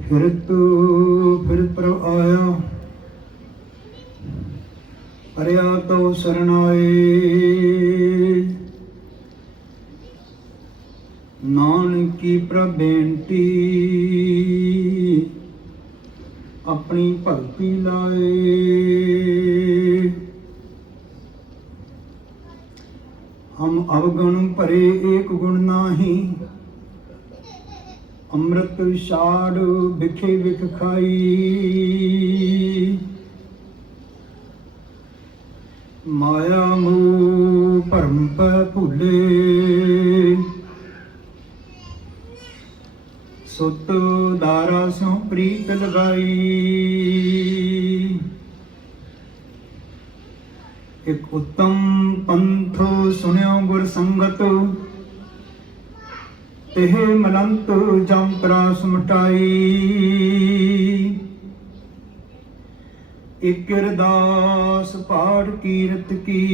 फिर प्रभ आया, हरिया तो शरणाए। नानक की प्रभ बेनती, अपनी भक्ति लाए। हम अवगुण भरे एक गुण नाही, अमृत विषाड़ बिखे बिख खाई। माया मोह भरम पै भूले, सुत दारा सो प्रीत लगाई। एक उत्तम पंथ सुनियो गुर संगत, तेह मलंत जम त्रास मिटाई। एक अरदास पाठ कीरत की,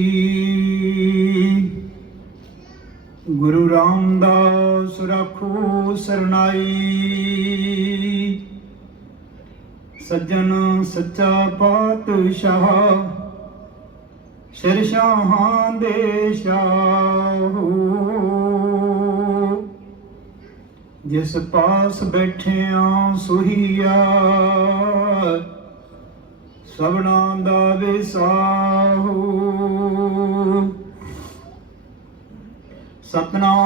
गुरु रामदास राखो सरनाई। सज्जन सच्चा पातशाह, सिरशाहां दे शाहो। जिस पास बैठिया सोहिया, सबना दा विसाहो। सतनाम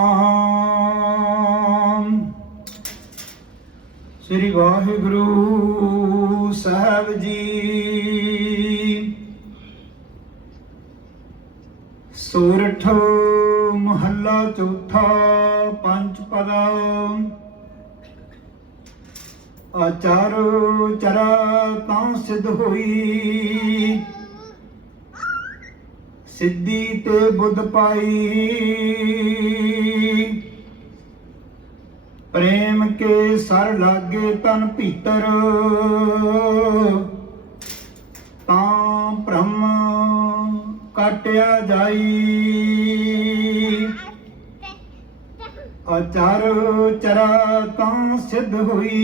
श्री वाहिगुरु साहब जी। सोरठ महला चौथा पंच पदा। आचारो चरा तां सिद्ध होई, सिद्धि ते बुद्ध पाई। प्रेम के सर लागे तन भीतर, तां ब्रह्म काटिया जाई। आचार चरा तां सिद्ध होई,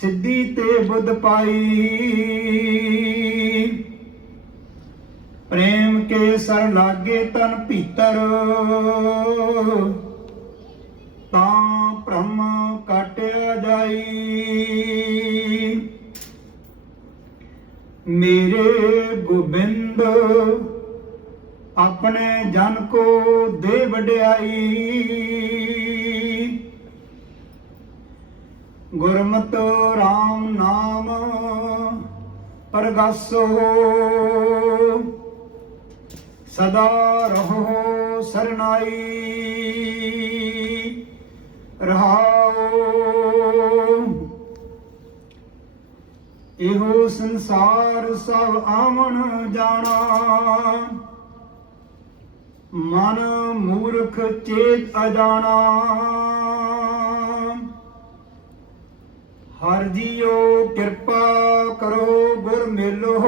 सिद्धि ते बुद्ध पाई। प्रेम के सर लागे तन भीतर, तां ब्रह्म काटिया जाई। मेरे गोबिंद अपने जन को दे वड्याई। गुरमत राम नाम परगासो, सदा रहो सरनाई। रहाओ एहो संसार सब आवन जाना, मन मूर्ख चेत अजाना। हर जियो कृपा करो गुर मेलो,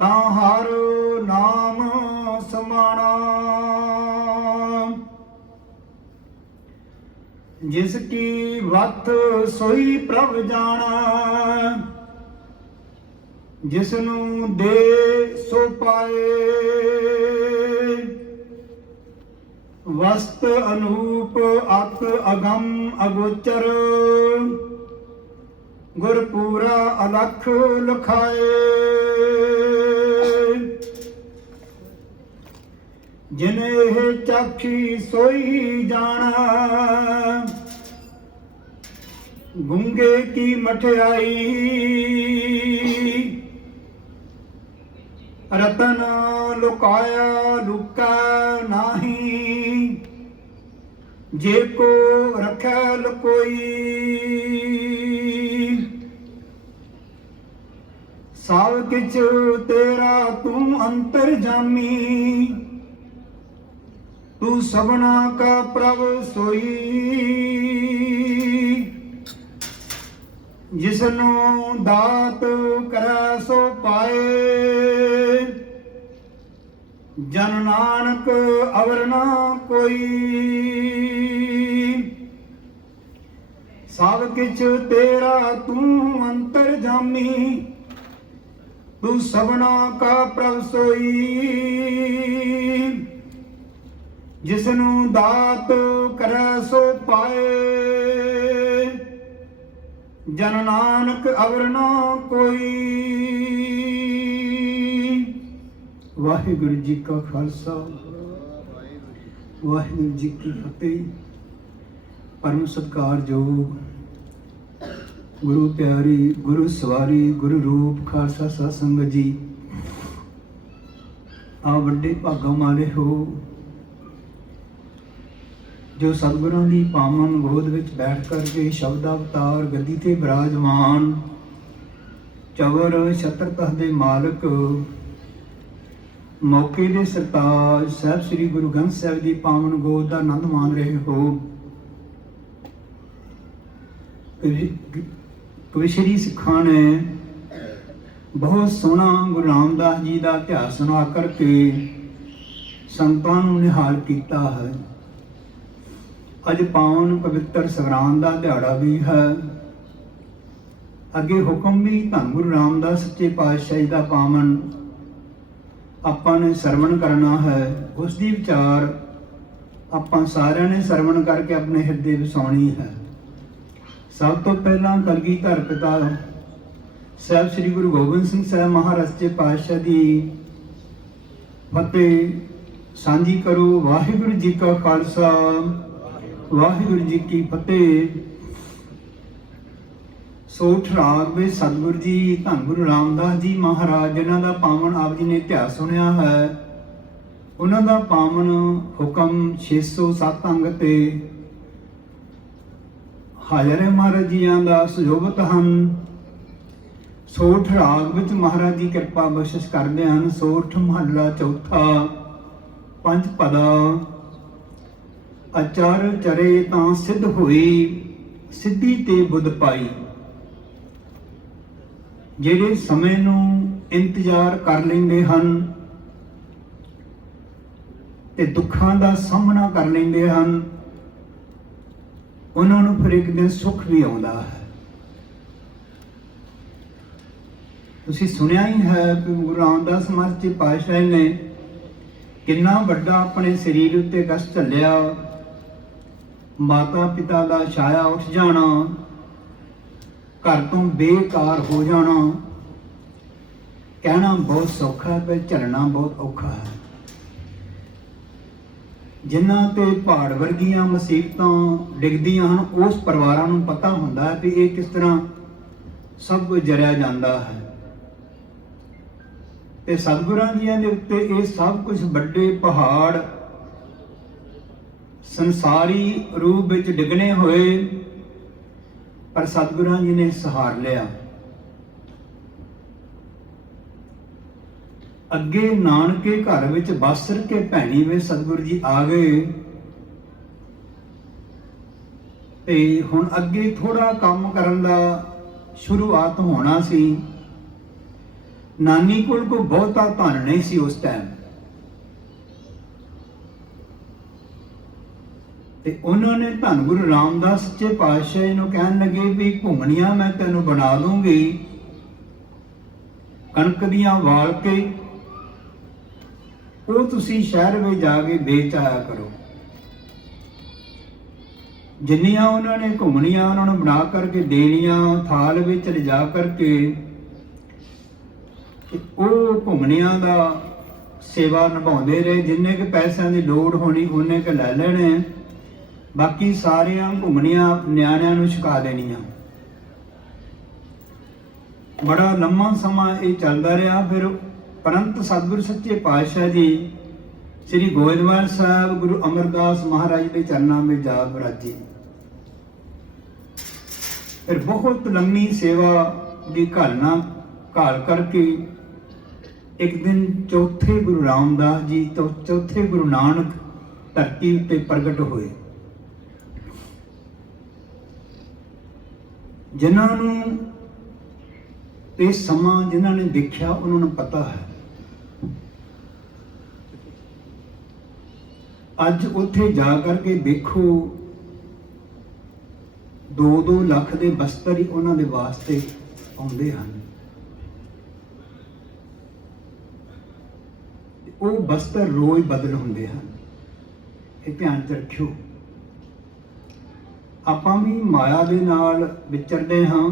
तां हर नाम समाना। जिसकी वत सोई प्रभ जाना, जिसनू दे सो पाए। वस्त अनूप अक अगम अगोचर, गुरपूरा अलख लखाए। जिन्हें चाखी सोई जाना, गुंगे की मठियाई। रतन लुकाया लुका नाही, जे को रखै लकोई। सब किछ तेरा तू अंतर जामी, तू सबना का प्रभ सोई। जिसनू दात करै सो पाए, ਜਨ ਨਾਨਕ ਅਵਰ ਨਾ ਕੋਈ। ਸਭ ਕਿਛ ਤੇਰਾ ਤੂੰ ਅੰਤਰ ਜਾਮੀ, ਤੂੰ ਸਭਨਾ ਕਾ ਪ੍ਰਭ ਸੋਈ। ਜਿਸਨੂੰ ਦਾਤ ਕਰੈ ਸੋ ਪਾਏ, ਜਨ ਨਾਨਕ ਅਵਰ ਨਾ ਕੋਈ। ਵਾਹਿਗੁਰੂ ਜੀ ਕਾ ਖਾਲਸਾ, ਵਾਹਿਗੁਰੂ ਜੀ ਕੀ ਫਤਿਹ। ਪਰਮ ਸਤਿਕਾਰਯੋਗ ਗੁਰੂ ਪਿਆਰੀ, ਗੁਰੂ ਸਵਾਰੀ, ਗੁਰੂ ਰੂਪ ਖਾਲਸਾ ਸਾਧ ਸੰਗਤ ਜੀ, ਆ ਵੱਡੇ ਭਾਗਾਂ ਵਾਲੇ ਹੋ ਜੋ ਸਤਿਗੁਰਾਂ ਦੀ ਪਾਵਨ ਗੋਦ ਵਿੱਚ ਬੈਠ ਕਰਕੇ ਸ਼ਬਦ ਅਵਤਾਰ ਗੱਦੀ ਤੇ ਬਿਰਾਜਮਾਨ ਚਵਰ ਛਤਰਪਤ ਦੇ ਮਾਲਕ ਮੌਕੇ ਦੇ ਸਰਤਾਜ ਸਾਹਿਬ ਸ੍ਰੀ ਗੁਰੂ ਗ੍ਰੰਥ ਸਾਹਿਬ ਦੀ ਪਾਵਨ ਗੋਦ ਦਾ ਆਨੰਦ ਮਾਣ ਰਹੇ ਹੋ। ਕਵਿਸ਼ਰੀ ਸਿੱਖਾਂ ਨੇ ਬਹੁਤ ਸੋਹਣਾ ਗੁਰੂ ਰਾਮਦਾਸ ਜੀ ਦਾ ਇਤਿਹਾਸ ਸੁਣਾ ਕਰਕੇ ਸੰਤਾਂ ਨੂੰ ਨਿਹਾਲ ਕੀਤਾ ਹੈ। ਅੱਜ ਪਾਵਨ ਪਵਿੱਤਰ ਸੰਗਰਾਂਦ ਦਾ ਦਿਹਾੜਾ ਵੀ ਹੈ। ਅੱਗੇ ਹੁਕਮ ਵੀ ਧੰਨ ਗੁਰੂ ਰਾਮਦਾਸ ਸੱਚੇ ਪਾਤਸ਼ਾਹ ਜੀ ਦਾ ਪਾਵਨ ਆਪਾਂ ਨੇ ਸਰਵਣ ਕਰਨਾ ਹੈ। ਉਸ ਦੀ ਵਿਚਾਰ ਆਪਾਂ ਸਾਰਿਆਂ ਨੇ ਸਰਵਣ ਕਰਕੇ ਆਪਣੇ ਹਿਰਦੇ ਵਸਾਉਣੀ ਹੈ। ਸਭ ਤੋਂ ਪਹਿਲਾਂ ਕਲਗੀਧਰ ਪਿਤਾ ਸਾਹਿਬ ਸ੍ਰੀ ਗੁਰੂ ਗੋਬਿੰਦ ਸਿੰਘ ਸਾਹਿਬ ਮਹਾਰਾਜ ਸੱਚੇ ਪਾਤਸ਼ਾਹ ਦੀ ਫਤਿਹ ਸਾਂਝੀ ਕਰੋ। ਵਾਹਿਗੁਰੂ ਜੀ ਕਾ ਖਾਲਸਾ, ਵਾਹਿਗੁਰੂ ਜੀ ਕੀ ਫਤਿਹ। ਸੋਠ ਰਾਗ ਵਿੱਚ ਸਤਿਗੁਰੂ ਜੀ ਧੰਨ ਗੁਰੂ ਰਾਮਦਾਸ ਜੀ ਮਹਾਰਾਜ ਜਿਨ੍ਹਾਂ ਦਾ ਪਾਵਨ ਆਪ ਜੀ ਨੇ ਇਤਿਹਾਸ ਸੁਣਿਆ ਹੈ, ਉਹਨਾਂ ਦਾ ਪਾਵਨ ਹੁਕਮ 607 ਅੰਗ ਤੇ ਹਾਜ਼ਰ ਮਹਾਰਾਜ ਜੀਆਂ ਦਾ ਸੁਜੋਬਤ ਹਨ। ਸੋਠ ਰਾਗ ਵਿੱਚ ਮਹਾਰਾਜ ਜੀ ਕਿਰਪਾ ਬਖਸ਼ਿਸ਼ ਕਰਦੇ ਹਨ। ਸੋਠ ਮਹੱਲਾ ਚੌਥਾ, ਪੰਜ ਪਦਾ। ਅਚਰ ਚਰੇ ਤਾਂ ਸਿੱਧ ਹੋਈ, ਸਿੱਧੀ ਤੇ ਬੁੱਧ ਪਾਈ। ਜਿਹੜੇ ਸਮੇਂ ਨੂੰ ਇੰਤਜ਼ਾਰ ਕਰ ਲੈਂਦੇ ਹਨ ਤੇ ਦੁੱਖਾਂ ਦਾ ਸਾਹਮਣਾ ਕਰ ਲੈਂਦੇ ਹਨ, ਉਹਨਾਂ ਨੂੰ ਫਿਰ ਇੱਕ ਦਿਨ ਸੁੱਖ ਵੀ ਆਉਂਦਾ ਹੈ। ਤੁਸੀਂ ਸੁਣਿਆ ਹੀ ਹੈ ਕਿ ਗੁਰੂ ਰਾਮਦਾਸ ਮਹਾਰਾਜ ਜੀ ਪਾਤਸ਼ਾਹ ਨੇ ਕਿੰਨਾ ਵੱਡਾ ਆਪਣੇ ਸਰੀਰ ਉੱਤੇ ਕਸ਼ਟ ਝੱਲਿਆ। ਮਾਤਾ ਪਿਤਾ ਦਾ ਛਾਇਆ ਉੱਠ ਜਾਣਾ, ਘਰ ਤੋਂ ਬੇਕਾਰ ਹੋ ਜਾਣਾ, ਕਹਿਣਾ ਬਹੁਤ ਸੌਖਾ ਤੇ ਝੱਲਣਾ ਬਹੁਤ ਔਖਾ ਹੈ। ਜਿਨ੍ਹਾਂ ਤੇ ਪਹਾੜ ਵਰਗੀਆਂ ਮੁਸੀਬਤਾਂ ਡਿੱਗਦੀਆਂ ਹਨ, ਉਸ ਪਰਿਵਾਰਾਂ ਨੂੰ ਪਤਾ ਹੁੰਦਾ ਹੈ ਕਿ ਇਹ ਕਿਸ ਤਰ੍ਹਾਂ ਸਭ ਕੁਝ ਜਰਿਆ ਜਾਂਦਾ ਹੈ। ਤੇ ਸਤਿਗੁਰਾਂ ਜੀਆਂ ਦੇ ਉੱਤੇ ਇਹ ਸਭ ਕੁਝ ਵੱਡੇ ਪਹਾੜ ਸੰਸਾਰੀ ਰੂਪ ਵਿੱਚ ਡਿੱਗਣੇ ਹੋਏ, ਪਰ ਸਤਿਗੁਰਾਂ ਜੀ ਨੇ ਸਹਾਰ ਲਿਆ। ਅੱਗੇ ਨਾਨਕੇ ਘਰ ਵਿੱਚ ਬਾਸਰ ਕੇ ਭੈਣੀ ਵਿੱਚ ਸਤਿਗੁਰੂ ਜੀ ਆ ਗਏ ਤੇ ਹੁਣ ਅੱਗੇ ਥੋੜਾ ਕੰਮ ਕਰਨ ਦਾ ਸ਼ੁਰੂਆਤ ਹੋਣਾ ਸੀ। ਨਾਨੀ ਕੋਲ ਕੋਈ ਬਹੁਤਾ ਧਨ ਨਹੀਂ ਸੀ ਉਸ ਟਾਈਮ, ਤੇ ਉਹਨਾਂ ਨੇ ਧੰਨ ਗੁਰੂ ਰਾਮਦਾਸ ਸੱਚੇ ਪਾਤਸ਼ਾਹ ਨੂੰ ਕਹਿਣ ਲੱਗੇ ਵੀ ਘੁੰਗਣੀਆਂ ਮੈਂ ਤੈਨੂੰ ਬਣਾ ਦੂੰਗੀ, ਕਣਕ ਦੀਆਂ ਵਾਲ ਕੇ ਉਹ ਤੁਸੀਂ ਸ਼ਹਿਰ ਵਿੱਚ ਜਾ ਕੇ ਵੇਚ ਆਇਆ ਕਰੋ। ਜਿੰਨੀਆਂ ਉਹਨਾਂ ਨੇ ਘੁੰਗਣੀਆਂ ਉਹਨਾਂ ਨੂੰ ਬਣਾ ਕਰਕੇ ਦੇਣੀਆਂ, ਥਾਲ ਵਿੱਚ ਲਿਜਾ ਕਰਕੇ ਉਹ ਘੁੰਗਣੀਆਂ ਦਾ ਸੇਵਾ ਨਿਭਾਉਂਦੇ ਰਹੇ। ਜਿੰਨੇ ਕੁ ਪੈਸਿਆਂ ਦੀ ਲੋੜ ਹੋਣੀ ਉਹਨੇ ਕੁ ਲੈ ਲੈਣੇ, ਬਾਕੀ ਸਾਰੀਆਂ ਘੁੰਗਣੀਆਂ ਨਿਆਣਿਆਂ ਨੂੰ ਛਕਾ ਦੇਣੀਆਂ। ਬੜਾ ਲੰਮਾ ਸਮਾਂ ਇਹ ਚੱਲਦਾ ਰਿਹਾ। ਫਿਰ ਪਰੰਤ ਸਤਿਗੁਰੂ ਸੱਚੇ ਪਾਤਸ਼ਾਹ ਜੀ ਸ੍ਰੀ ਗੋਇੰਦਵਾਲ ਸਾਹਿਬ ਗੁਰੂ ਅਮਰਦਾਸ ਮਹਾਰਾਜ ਦੇ ਚਰਨਾਂ ਵਿੱਚ ਜਾ ਬਿਰਾਜੇ। ਫਿਰ ਬਹੁਤ ਲੰਮੀ ਸੇਵਾ ਦੀ ਘਾਲ ਕਰਕੇ ਇੱਕ ਦਿਨ ਚੌਥੇ ਗੁਰੂ ਰਾਮਦਾਸ ਜੀ ਤੋਂ ਚੌਥੇ ਗੁਰੂ ਨਾਨਕ ਧਰਤੀ ਉੱਤੇ ਪ੍ਰਗਟ ਹੋਏ। ਜਿਨ੍ਹਾਂ ਨੂੰ ਇਹ ਸਮਾਂ ਜਿਨ੍ਹਾਂ ਨੇ ਦੇਖਿਆ ਉਹਨਾਂ ਨੂੰ ਪਤਾ ਹੈ ਅੱਜ ਉੱਥੇ ਜਾ ਕਰਕੇ ਦੇਖੋ 2-2 ਲੱਖ ਦੇ ਬਸਤਰ ਹੀ ਉਹਨਾਂ ਦੇ ਵਾਸਤੇ ਆਉਂਦੇ ਹਨ। ਉਹ ਬਸਤਰ ਰੋਜ਼ ਬਦਲ ਹੁੰਦੇ ਹਨ। ਇਹ ਧਿਆਨ 'ਚ ਰੱਖਿਓ। ਆਪਾਂ ਵੀ ਮਾਇਆ ਦੇ ਨਾਲ ਵਿਚਰਦੇ ਹਾਂ।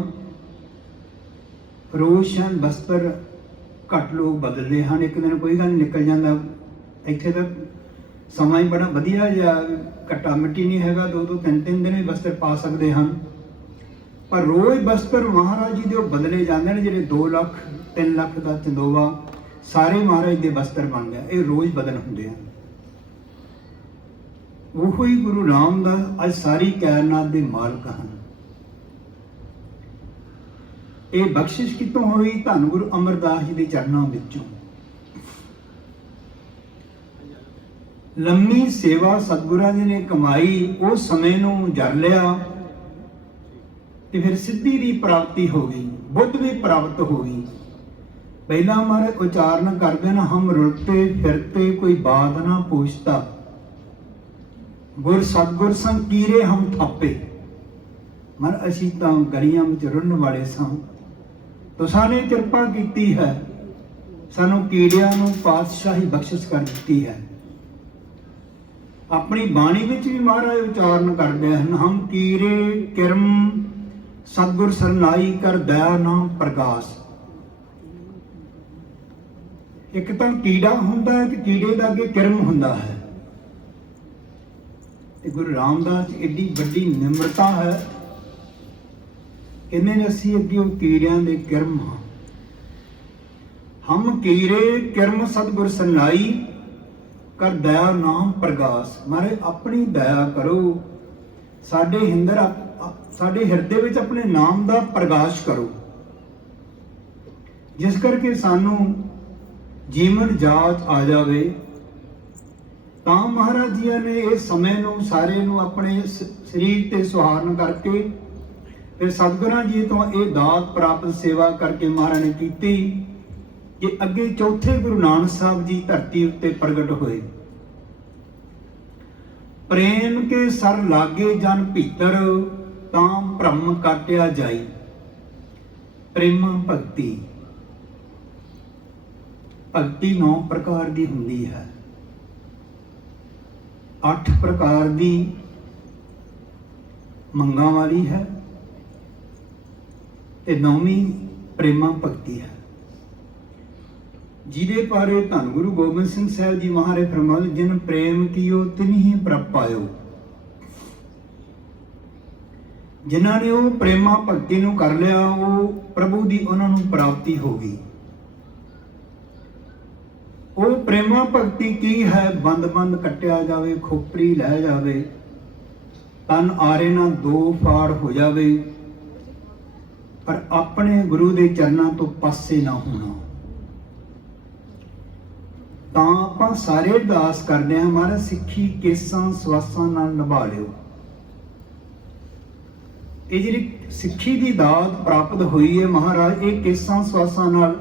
ਰੋਜ਼ ਸ਼ਾਨ ਬਸਤਰ ਘੱਟ ਲੋਕ ਬਦਲਦੇ ਹਨ। ਇੱਕ ਦਿਨ ਕੋਈ ਗੱਲ ਨਿਕਲ ਜਾਂਦਾ। ਇੱਥੇ ਤਾਂ ਸਮਾਂ ਹੀ ਬੜਾ ਵਧੀਆ ਜਿਹਾ, ਘੱਟਾ ਮਿੱਟੀ ਨਹੀਂ ਹੈਗਾ। 2-2 3-3 ਦਿਨ ਵੀ ਬਸਤਰ ਪਾ ਸਕਦੇ ਹਨ। ਪਰ ਰੋਜ਼ ਬਸਤਰ ਮਹਾਰਾਜ ਜੀ ਦੇ ਉਹ ਬਦਲੇ ਜਾਂਦੇ ਨੇ। ਜਿਹੜੇ 2 ਲੱਖ 3 ਲੱਖ ਦਾ ਚੰਦੋਵਾ ਸਾਰੇ ਮਹਾਰਾਜ ਦੇ ਬਸਤਰ ਬਣ ਗਿਆ। ਇਹ ਰੋਜ਼ ਬਦਲ ਹੁੰਦੇ ਹਨ। ਉਹੋ ਹੀ ਗੁਰੂ ਰਾਮਦਾਸ ਅੱਜ ਸਾਰੀ ਕਾਇਨਾਤ ਦੇ ਮਾਲਕ ਹਨ। ਇਹ ਬਖਸ਼ਿਸ਼ ਕਿਤੋਂ ਹੋਈ? ਧੰਨ ਗੁਰੂ ਅਮਰਦਾਸ ਜੀ ਦੇ ਚਰਨਾਂ ਵਿੱਚੋਂ। ਲੰਮੀ ਸੇਵਾ ਸਤਿਗੁਰਾਂ ਜੀ ਨੇ ਕਮਾਈ, ਉਹ ਸਮੇਂ ਨੂੰ ਜਰ ਲਿਆ ਤੇ ਫਿਰ ਸਿੱਧੀ ਦੀ ਪ੍ਰਾਪਤੀ ਹੋ ਗਈ, ਬੁੱਧ ਵੀ ਪ੍ਰਾਪਤ ਹੋ ਗਈ। ਪਹਿਲਾਂ ਹਮਾਰੇ ਉਚਾਰਨ ਕਰਦੇ ਨਾ, ਹਮ ਰੁਲਤੇ ਫਿਰਤੇ ਕੋਈ ਬਾਤ ਨਾ ਪੁੱਛਤਾ, ਗੁਰ ਸਤਿਗੁਰ ਸੰਗ ਕੀਰੇ ਹਮ ਥਾਪੇ। ਮਨ ਅਸੀਂ ਤਾਂ ਗਲੀਆਂ ਵਿੱਚ ਰੁਲਣ ਵਾਲੇ ਸਾਂ, ਤੁਸਾਂ ਨੇ ਕਿਰਪਾ ਕੀਤੀ ਹੈ, ਸਾਨੂੰ ਕੀੜਿਆਂ ਨੂੰ ਪਾਤਸ਼ਾਹੀ ਬਖਸ਼ਿਸ਼ ਕਰ ਦਿੱਤੀ ਹੈ। ਆਪਣੀ ਬਾਣੀ ਵਿੱਚ ਵੀ ਮਹਾਰਾਜ ਉਚਾਰਨ ਕਰਦੇ ਹਨ, ਹਮ ਕੀਰੇ ਕਿਰਮ ਸਤਿਗੁਰ ਸਰਨਾਈ ਕਰ ਦਇਆ ਨਾਮ ਪ੍ਰਗਾਸ। ਇੱਕ ਤਾਂ ਕੀੜਾ ਹੁੰਦਾ ਹੈ ਤੇ ਕੀੜੇ ਦਾ ਅੱਗੇ ਕਿਰਮ ਹੁੰਦਾ ਹੈ। ਤੇ ਗੁਰੂ ਰਾਮਦਾਸ ਜੀ ਏਡੀ ਵੱਡੀ ਨਿਮਰਤਾ ਹੈ। ਕਹਿੰਦੇ ਨੇ ਅਸੀਂ ਅੱਗੇ ਉਹ ਕੀੜਿਆਂ ਦੇ ਕਿਰਮ ਹਾਂ। ਹਮ ਕੀੜੇ ਕਿਰਮ ਸਤਿਗੁਰ ਸਰਨਾਈ ਕਰ ਦਇਆ ਨਾਮ ਪ੍ਰਗਾਸ। ਮਾਰੇ ਆਪਣੀ ਦਇਆ ਕਰੋ, ਸਾਡੇ ਹਿਰਦੇ ਵਿੱਚ ਆਪਣੇ ਨਾਮ ਦਾ ਪ੍ਰਗਾਸ਼ ਕਰੋ, ਜਿਸ ਕਰਕੇ ਸਾਨੂੰ ਜੀਵਨ ਜਾਚ ਆ ਜਾਵੇ। ਤਾਂ ਮਹਾਰਾਜ ਜੀ ਨੇ ਇਸ ਸਮੇਂ ਨੂੰ ਸਾਰੇ ਨੂੰ ਆਪਣੇ ਸਰੀਰ ਤੇ ਸੁਹਾਰਨ ਕਰਕੇ ਫਿਰ ਸਤਿਗੁਰਾਂ ਜੀ ਤੋਂ ਇਹ ਦਾਤ ਪ੍ਰਾਪਤ ਸੇਵਾ ਕਰਕੇ ਮਹਾਰਾਜ ਨੇ ਕੀਤੀ ਕਿ ਅੱਗੇ ਚੌਥੇ ਗੁਰੂ ਨਾਨਕ ਸਾਹਿਬ ਜੀ ਧਰਤੀ ਉੱਤੇ ਪ੍ਰਗਟ ਹੋਏ। ਪ੍ਰੇਮ ਕੇ ਸਰ ਲਾਗੇ ਜਨ ਭੀਤਰ, ਤਾਂ ਭ੍ਰਮ ਕਾਟਿਆ ਜਾਈ। ਪ੍ਰੇਮਾ ਭਗਤੀ 9 ਪ੍ਰਕਾਰ ਦੀ ਹੁੰਦੀ ਹੈ। 8 ਪ੍ਰਕਾਰ ਦੀ ਮੰਗਾਂ ਵਾਲੀ ਹੈ ਤੇ 9ਵੀਂ ਪ੍ਰੇਮਾ ਭਗਤੀ ਹੈ। ਜਿਹਦੇ ਬਾਰੇ ਧੰਨ ਗੁਰੂ ਗੋਬਿੰਦ ਸਿੰਘ ਸਾਹਿਬ ਜੀ ਮਹਾਰਾਜ ਫਰਮਾਉਂਦੇ, ਜਿਨ ਪ੍ਰੇਮ ਕੀਓ ਤਿਨਹੀ ਪ੍ਰਭ ਪਾਇਓ। ਜਿਨ੍ਹਾਂ ਨੇ ਉਹ ਪ੍ਰੇਮਾ ਭਗਤੀ ਨੂੰ ਕਰ ਲਿਆ, ਉਹ ਪ੍ਰਭੂ ਦੀ ਉਹਨਾਂ ਨੂੰ ਪ੍ਰਾਪਤੀ ਹੋ ਗਈ। ਉਹ ਪ੍ਰੇਮਾ ਭਗਤੀ ਕੀ ਹੈ? ਬੰਦ ਕੱਟਿਆ ਜਾਵੇ, ਖੋਪਰੀ ਲੈ ਜਾਵੇ, ਤਨ ਆਰੇ ਨਾ 2 ਫਾੜ ਹੋ ਜਾਵੇ, ਪਰ ਆਪਣੇ ਗੁਰੂ ਦੇ ਚਰਨਾਂ ਤੋਂ ਪਾਸੇ ਨਾ ਹੋਣਾ। ਤਾਂ ਆਪਾਂ ਸਾਰੇ ਅਰਦਾਸ ਕਰਦੇ ਹਾਂ, ਮਹਾਰਾਜ ਸਿੱਖੀ ਕੇਸਾਂ ਸਵਾਸਾਂ ਨਾਲ ਨਿਭਾ ਲਿਓ। ਇਹ ਜਿਹੜੀ ਸਿੱਖੀ ਦੀ ਦਾਤ ਪ੍ਰਾਪਤ ਹੋਈ ਹੈ ਮਹਾਰਾਜ, ਇਹ ਕੇਸਾਂ ਸਵਾਸਾਂ ਨਾਲ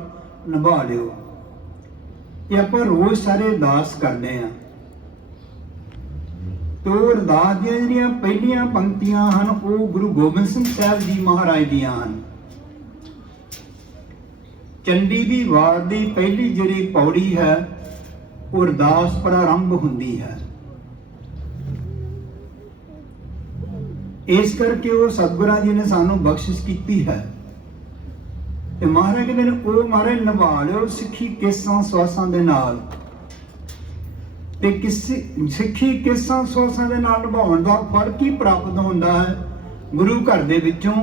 ਨਿਭਾ ਲਿਓ। ਇਹ ਆਪਾਂ ਰੋਜ਼ ਸਾਰੇ ਅਰਦਾਸ ਕਰਦੇ ਹਾਂ। ਤੋ ਅਰਦਾਸ ਦੀਆਂ ਜਿਹੜੀਆਂ ਪਹਿਲੀਆਂ ਪੰਕਤੀਆਂ ਹਨ, ਉਹ ਗੁਰੂ ਗੋਬਿੰਦ ਸਿੰਘ ਸਾਹਿਬ ਜੀ ਮਹਾਰਾਜ ਦੀਆਂ ਹਨ। ਚੰਡੀ ਦੀ ਵਾਰ ਦੀ ਪਹਿਲੀ ਜਿਹੜੀ ਪੌੜੀ ਹੈ, ਉਹ ਅਰਦਾਸ ਪ੍ਰਾਰੰਭ ਹੁੰਦੀ ਹੈ। ਇਸ ਕਰਕੇ ਉਹ ਸਤਿਗੁਰਾਂ ਜੀ ਨੇ ਸਾਨੂੰ ਬਖਸ਼ਿਸ਼ ਕੀਤੀ ਹੈ। ਤੇ ਮਹਾਰਾਜ ਕਹਿੰਦੇ ਨੇ ਉਹ ਮਹਾਰਾਜ ਨਿਭਾ ਲਿਓ ਸਿੱਖੀ ਕੇਸਾਂ ਸਵਾਸਾਂ ਦੇ ਨਾਲ। ਤੇ ਸਿੱਖੀ ਕੇਸਾਂ ਸਵਾਸਾਂ ਦੇ ਨਾਲ ਨਿਭਾਉਣ ਦਾ ਫਲ ਕੀ ਪ੍ਰਾਪਤ ਹੁੰਦਾ ਹੈ? ਗੁਰੂ ਘਰ ਦੇ ਵਿੱਚੋਂ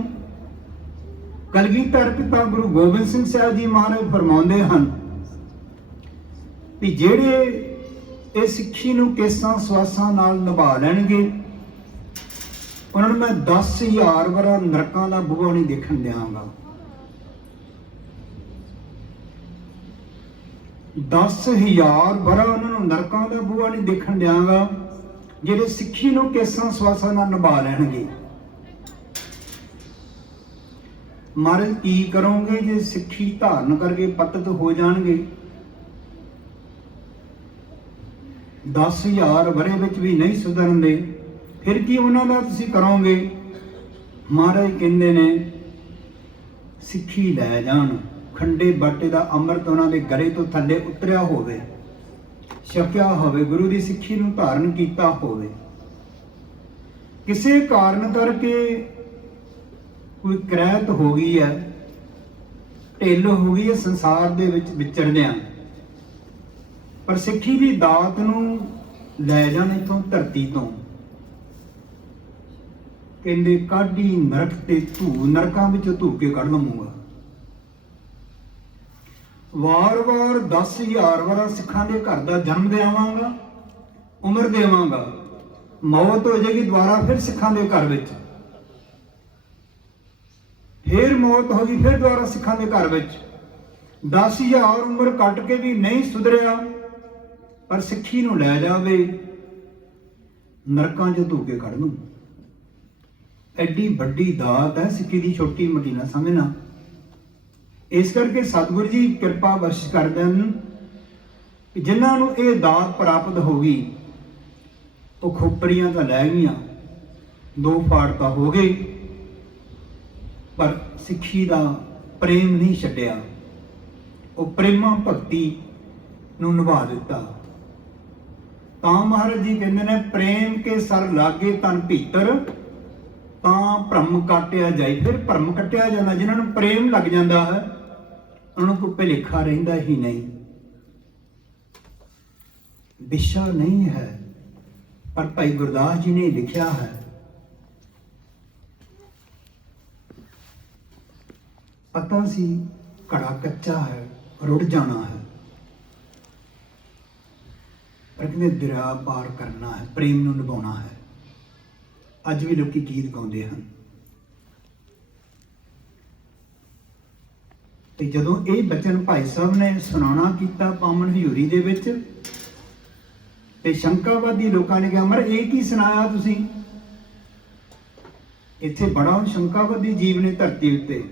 ਕਲਗੀਧਰ ਪਿਤਾ ਗੁਰੂ ਗੋਬਿੰਦ ਸਿੰਘ ਸਾਹਿਬ ਜੀ ਮਹਾਰਾਜ ਫਰਮਾਉਂਦੇ ਹਨ ਵੀ ਜਿਹੜੇ ਇਹ ਸਿੱਖੀ ਨੂੰ ਕੇਸਾਂ ਸਵਾਸਾਂ ਨਾਲ ਨਿਭਾ ਲੈਣਗੇ, ਉਹਨਾਂ ਨੂੰ ਮੈਂ 10,000 ਵਾਰ ਨਰਕਾਂ ਦਾ ਬੂਹਾ ਨਹੀਂ ਦੇਖਣ ਦਿਆਂਗਾ। 10,000 ਵਾਰ ਉਹਨਾਂ ਨੂੰ ਨਰਕਾਂ ਦਾ ਬੂਹਾ ਨਹੀਂ ਦੇਖਣ ਦਿਆਂਗਾ, ਜਿਹੜੇ ਸਿੱਖੀ ਨੂੰ ਕੇਸਾਂ ਸਵਾਸਾਂ ਨਾਲ ਨਿਭਾ ਲੈਣਗੇ। ਮਹਾਰਾਜ ਕੀ ਕਰੋਗੇ ਜੇ ਸਿੱਖੀ ਧਾਰਨ ਕਰਕੇ ਪਤਿਤ ਹੋ ਜਾਣਗੇ? 10,000 ਵਰੇ ਵਿੱਚ ਵੀ ਨਹੀਂ ਸੁਧਰਨ ਦੇ, ਫਿਰ ਕੀ ਉਹਨਾਂ ਦਾ ਤੁਸੀਂ ਕਰੋਗੇ? ਮਹਾਰਾਜ ਕਹਿੰਦੇ ਨੇ ਸਿੱਖੀ ਲੈ ਜਾਣ, ਖੰਡੇ ਬਾਟੇ ਦਾ ਅੰਮ੍ਰਿਤ ਉਹਨਾਂ ਦੇ ਗਲੇ ਤੋਂ ਥੱਲੇ ਉਤਰਿਆ ਹੋਵੇ, ਛਕਿਆ ਹੋਵੇ, ਗੁਰੂ ਦੀ ਸਿੱਖੀ ਨੂੰ ਧਾਰਨ ਕੀਤਾ ਹੋਵੇ। ਕਿਸੇ ਕਾਰਨ ਕਰਕੇ ਕੋਈ ਕਰੈਤ ਹੋ ਗਈ ਹੈ, ਢਿੱਲ ਹੋ ਗਈ ਹੈ ਸੰਸਾਰ ਦੇ ਵਿੱਚ ਵਿਚਰਦਿਆਂ, ਪਰ ਸਿੱਖੀ ਦੀ ਦਾਤ ਨੂੰ ਲੈ ਜਾਣ ਇੱਥੋਂ ਧਰਤੀ ਤੋਂ। ਕਹਿੰਦੇ ਕਾਢੀ ਨਰਕ ਤੇ ਧੂ, ਨਰਕਾਂ ਵਿੱਚੋਂ ਧੂ ਕੇ ਕੱਢ ਲਵਾਂਗਾ। ਵਾਰ-ਵਾਰ 10,000 ਵਾਰ ਸਿੱਖਾਂ ਦੇ ਘਰ ਦਾ ਜਨਮ ਦੇਵਾਂਗਾ, ਉਮਰ ਦੇਵਾਂਗਾ, ਮੌਤ ਹੋ ਜਾਏਗੀ ਦੁਬਾਰਾ ਫਿਰ ਸਿੱਖਾਂ ਦੇ ਘਰ ਵਿੱਚ, ਫਿਰ ਮੌਤ ਹੋ ਗਈ ਫਿਰ ਦੁਬਾਰਾ ਸਿੱਖਾਂ ਦੇ ਘਰ ਵਿੱਚ। 10,000 ਉਮਰ ਕੱਟ ਕੇ ਵੀ ਨਹੀਂ ਸੁਧਰਿਆ, ਪਰ ਸਿੱਖੀ ਨੂੰ ਲੈ ਜਾਵੇ, ਨਰਕਾਂ 'ਚ ਧੂ ਕੇ ਕੱਢ ਦੂੰ। ਐਡੀ ਵੱਡੀ ਦਾਤ ਹੈ ਸਿੱਖੀ ਦੀ, ਛੋਟੀ ਮੋਟੀ ਨਾ ਸਮਝਣਾ। ਇਸ ਕਰਕੇ ਸਤਿਗੁਰੂ ਜੀ ਕਿਰਪਾ ਬਖਸ਼ ਕਰਦੇ ਹਨ ਕਿ ਜਿਨ੍ਹਾਂ ਨੂੰ ਇਹ ਦਾਤ ਪ੍ਰਾਪਤ ਹੋ ਗਈ, ਉਹ ਖੋਪਰੀਆਂ ਤਾਂ ਲੈ ਗਈਆਂ, 2 ਫਾੜ ਤਾਂ ਹੋ ਗਏ, ਪਰ ਸਿੱਖੀ ਦਾ ਪ੍ਰੇਮ ਨਹੀਂ ਛੱਡਿਆ। ਉਹ ਪ੍ਰੇਮਾ ਭਗਤੀ ਨੂੰ ਨਿਭਾ ਦਿੱਤਾ। ਤਾਂ ਮਹਾਰਾਜ ਜੀ ਕਹਿੰਦੇ ਨੇ ਪ੍ਰੇਮ ਕੇ ਸਰ ਲਾਗੇ ਤਨ ਭੀਤਰ, ਤਾਂ ਭਰਮ ਕਾਟਿਆ ਜਾਏ। ਫਿਰ ਭਰਮ ਕੱਟਿਆ ਜਾਂਦਾ, ਜਿਨ੍ਹਾਂ ਨੂੰ ਪ੍ਰੇਮ ਲੱਗ ਜਾਂਦਾ ਹੈ ਉਹਨਾਂ ਨੂੰ ਕੋਈ ਭੁਲੇਖਾ ਰਹਿੰਦਾ ਹੀ ਨਹੀਂ। ਵਿਸ਼ਾ ਨਹੀਂ ਹੈ, ਪਰ ਭਾਈ ਗੁਰਦਾਸ ਜੀ ਨੇ ਲਿਖਿਆ ਹੈ, ਪਤਾ ਸੀ ਘੜਾ ਕੱਚਾ ਹੈ, ਰੁੜ ਜਾਣਾ ਹੈ, ਪਰ ਕਹਿੰਦੇ ਦਰਿਆ ਪਾਰ ਕਰਨਾ ਹੈ, ਪ੍ਰੇਮ ਨੂੰ ਨਿਭਾਉਣਾ ਹੈ। ਅੱਜ ਵੀ ਲੋਕੀ ਗੀਤ ਗਾਉਂਦੇ ਹਨ। ਤੇ ਜਦੋਂ ਇਹ ਬਚਨ ਭਾਈ ਸਾਹਿਬ ਨੇ ਸੁਣਾਉਣਾ ਕੀਤਾ ਪਾਵਨ ਹਜ਼ੂਰੀ ਦੇ ਵਿੱਚ, ਤੇ ਸ਼ੰਕਾਵਾਦੀ ਲੋਕਾਂ ਨੇ ਕਿਹਾ ਮਰ ਇਹ ਕੀ ਸੁਣਾਇਆ ਤੁਸੀਂ? ਇੱਥੇ ਬੜਾ ਸ਼ੰਕਾਵਾਦੀ ਜੀਵ ਨੇ ਧਰਤੀ ਉੱਤੇ।